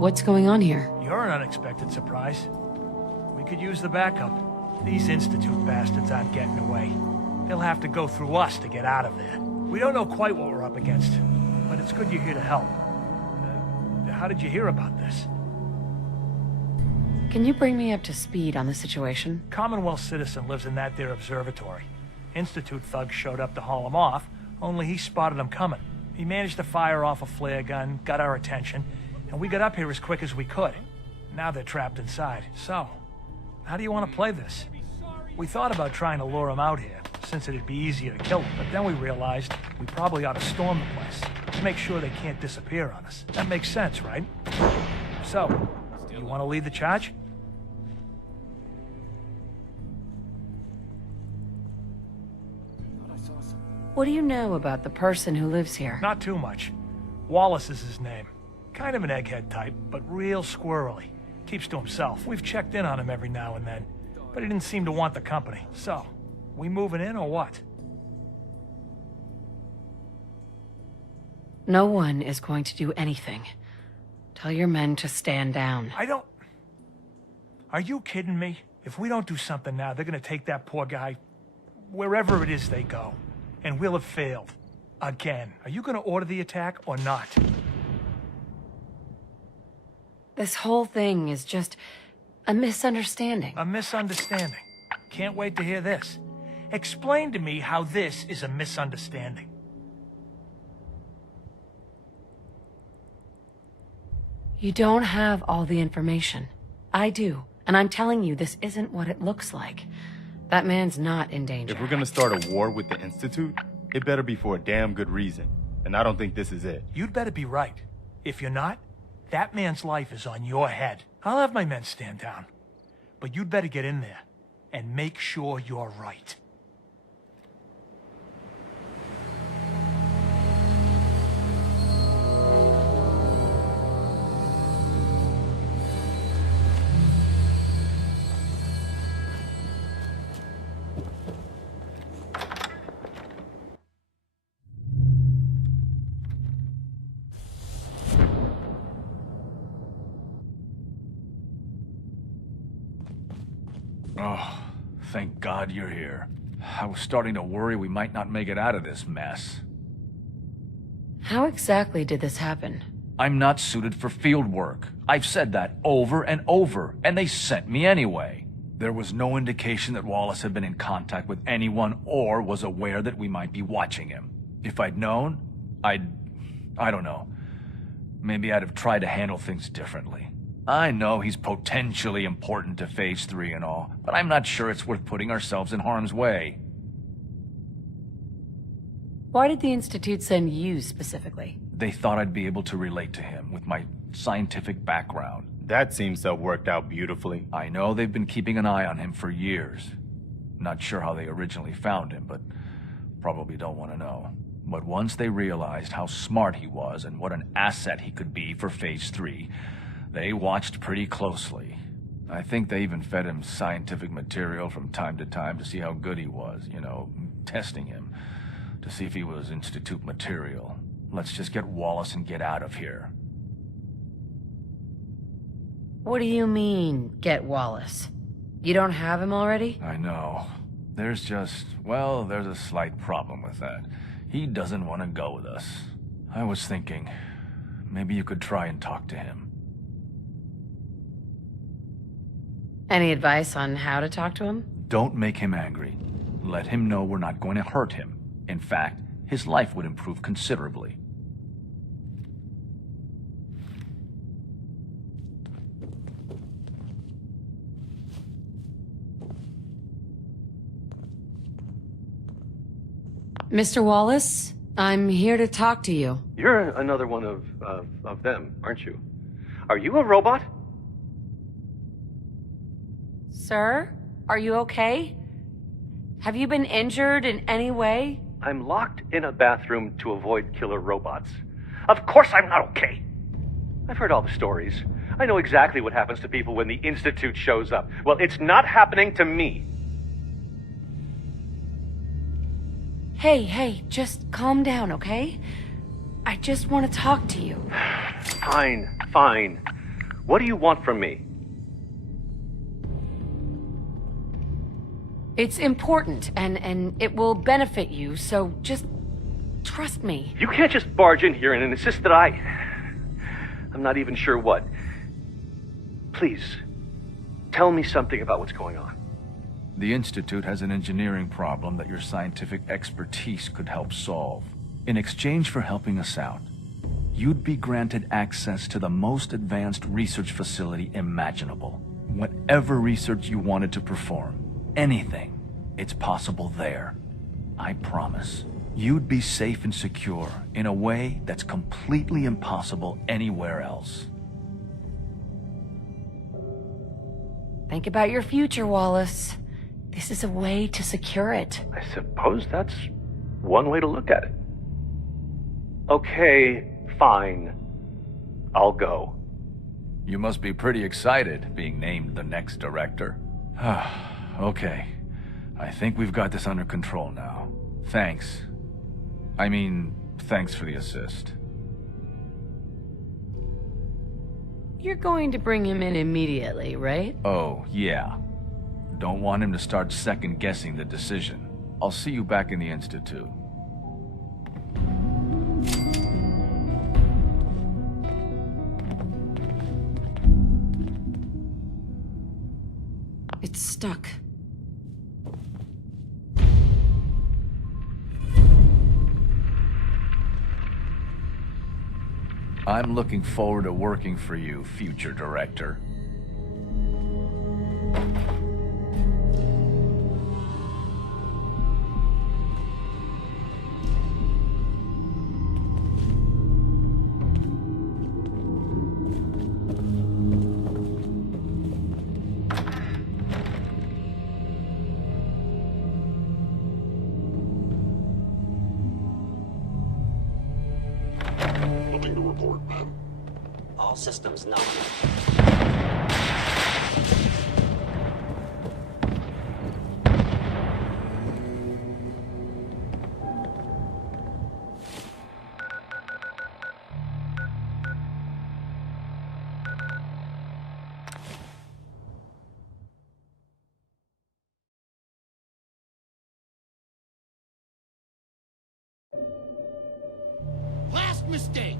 What's going on here? You're an unexpected surprise. We could use the backup. These Institute bastards aren't getting away. They'll have to go through us to get out of there. We don't know quite what we're up against, but it's good you're here to help. How did you hear about this? Can you bring me up to speed on the situation? Commonwealth citizen lives in that there observatory. Institute thugs showed up to haul him off, only he spotted them coming. He managed to fire off a flare gun, got our attention, and we got up here as quick as we could. Now they're trapped inside. So, how do you want to play this? We thought about trying to lure them out here, since it'd be easier to kill them, but then we realized we probably ought to storm the place to make sure they can't disappear on us. That makes sense, right? So, you want to lead the charge? What do you know about the person who lives here? Not too much. Wallace is his name. Kind of an egghead type, but real squirrely. Keeps to himself. We've checked in on him every now and then, but he didn't seem to want the company. So, we moving in or what? No one is going to do anything. Tell your men to stand down. Are you kidding me? If we don't do something now, they're gonna take that poor guy wherever it is they go. And we'll have failed. Again. Are you gonna order the attack or not? This whole thing is just a misunderstanding. A misunderstanding. Can't wait to hear this. Explain to me how this is a misunderstanding. You don't have all the information. I do. And I'm telling you, this isn't what it looks like. That man's not in danger. If we're gonna start a war with the Institute, it better be for a damn good reason. And I don't think this is it. You'd better be right. If you're not, that man's life is on your head. I'll have my men stand down. But you'd better get in there and make sure you're right. Oh, thank God you're here. I was starting to worry we might not make it out of this mess. How exactly did this happen? I'm not suited for field work. I've said that over and over, and they sent me anyway. There was no indication that Wallace had been in contact with anyone or was aware that we might be watching him. If I'd known, I don't know. Maybe I'd have tried to handle things differently. I know he's potentially important to Phase 3 and all, but I'm not sure it's worth putting ourselves in harm's way. Why did the Institute send you specifically? They thought I'd be able to relate to him with my scientific background. That seems to have worked out beautifully. I know they've been keeping an eye on him for years. Not sure how they originally found him, but probably don't want to know. But once they realized how smart he was and what an asset he could be for Phase 3, they watched pretty closely. I think they even fed him scientific material from time to time to see how good he was, you know, testing him, to see if he was Institute material. Let's just get Wallace and get out of here. What do you mean, get Wallace? You don't have him already? I know. There's a slight problem with that. He doesn't want to go with us. I was thinking, maybe you could try and talk to him. Any advice on how to talk to him? Don't make him angry. Let him know we're not going to hurt him. In fact, his life would improve considerably. Mr. Wallace, I'm here to talk to you. You're another one of them, aren't you? Are you a robot? Sir, are you okay? Have you been injured in any way? I'm locked in a bathroom to avoid killer robots. Of course I'm not okay. I've heard all the stories. I know exactly what happens to people when the Institute shows up. Well, it's not happening to me. Hey, just calm down, okay? I just want to talk to you. Fine. What do you want from me? It's important, and it will benefit you, so just trust me. You can't just barge in here and insist that I'm not even sure what. Please, tell me something about what's going on. The Institute has an engineering problem that your scientific expertise could help solve. In exchange for helping us out, you'd be granted access to the most advanced research facility imaginable. Whatever research you wanted to perform, anything, it's possible there. I promise. You'd be safe and secure in a way that's completely impossible anywhere else. Think about your future, Wallace. This is a way to secure it. I suppose that's one way to look at it. Okay, fine. I'll go. You must be pretty excited being named the next director. Okay. I think we've got this under control now. Thanks. Thanks for the assist. You're going to bring him in immediately, right? Oh, yeah. Don't want him to start second-guessing the decision. I'll see you back in the Institute. It's stuck. I'm looking forward to working for you, future director. Nothing to report, ma'am. All systems known. Last mistake!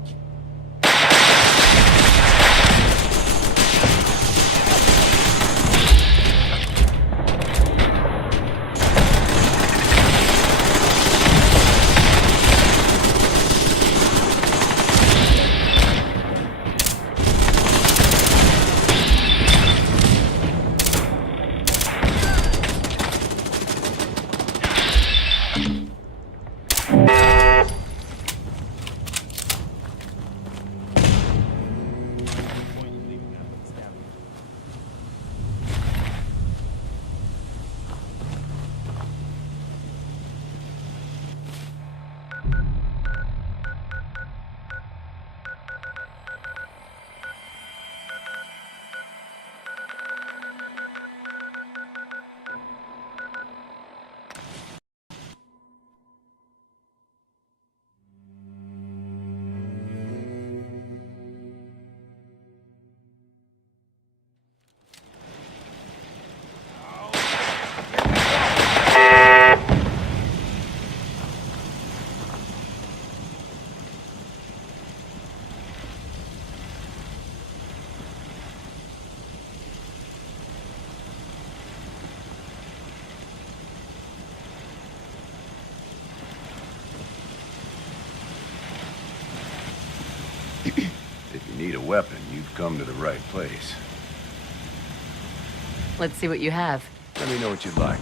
If you need a weapon, you've come to the right place. Let's see what you have. Let me know what you'd like.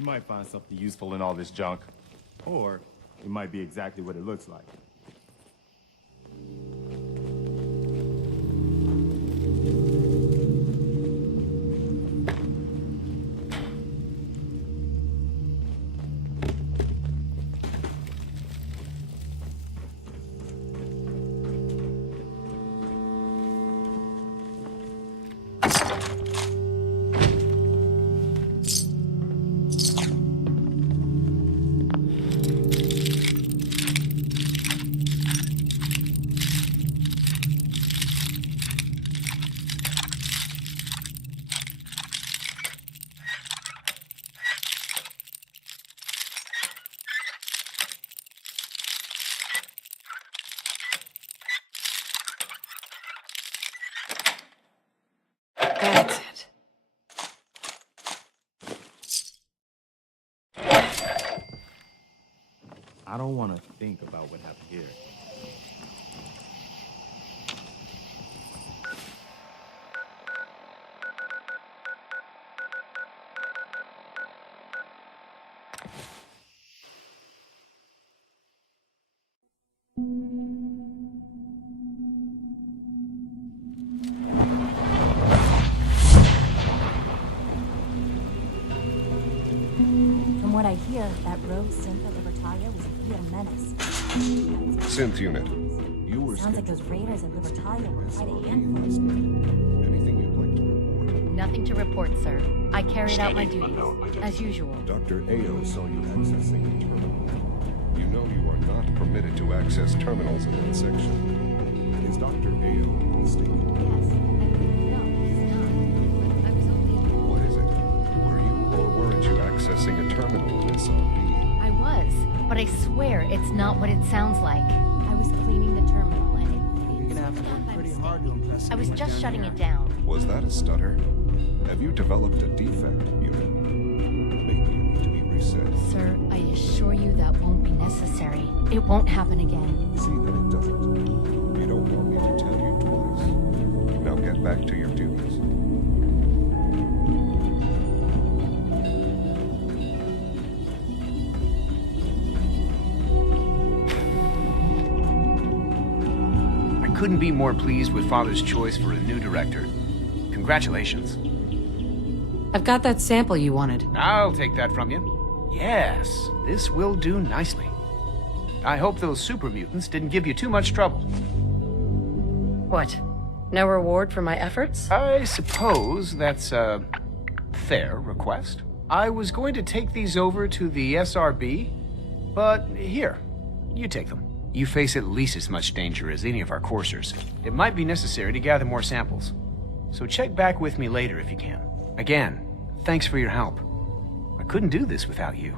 You might find something useful in all this junk. Or it might be exactly what it looks like. That's it. I don't want to think about what happened here. From what I hear, that rogue synth at Libertalia was a real menace. Synth unit. You were Sounds like those raiders at Libertalia were quite a handful. Anything you'd like to report? Nothing to report, sir. I carried out my duties, as usual. Dr. Ao saw you accessing a terminal. You know you are not permitted to access terminals in that section. Is Dr. Ao mistaken? Yes. No, he's not. I was only... What is it? Were you or weren't you accessing a terminal in SRB? I was, but I swear it's not what it sounds like. I was cleaning the terminal and You're gonna have to work pretty hard to impress I was anyone just down shutting here. it down. Was that a stutter? Have you developed a defect, unit? Maybe you need to be reset. Sir, I assure you that won't be necessary. It won't happen again. See that it doesn't. You don't want me to tell you twice. Now get back to your duties. I couldn't be more pleased with Father's choice for a new director. Congratulations. I've got that sample you wanted. I'll take that from you. Yes, this will do nicely. I hope those super mutants didn't give you too much trouble. What? No reward for my efforts? I suppose that's a fair request. I was going to take these over to the SRB, but here, you take them. You face at least as much danger as any of our coursers. It might be necessary to gather more samples. So check back with me later if you can. Again, thanks for your help. I couldn't do this without you.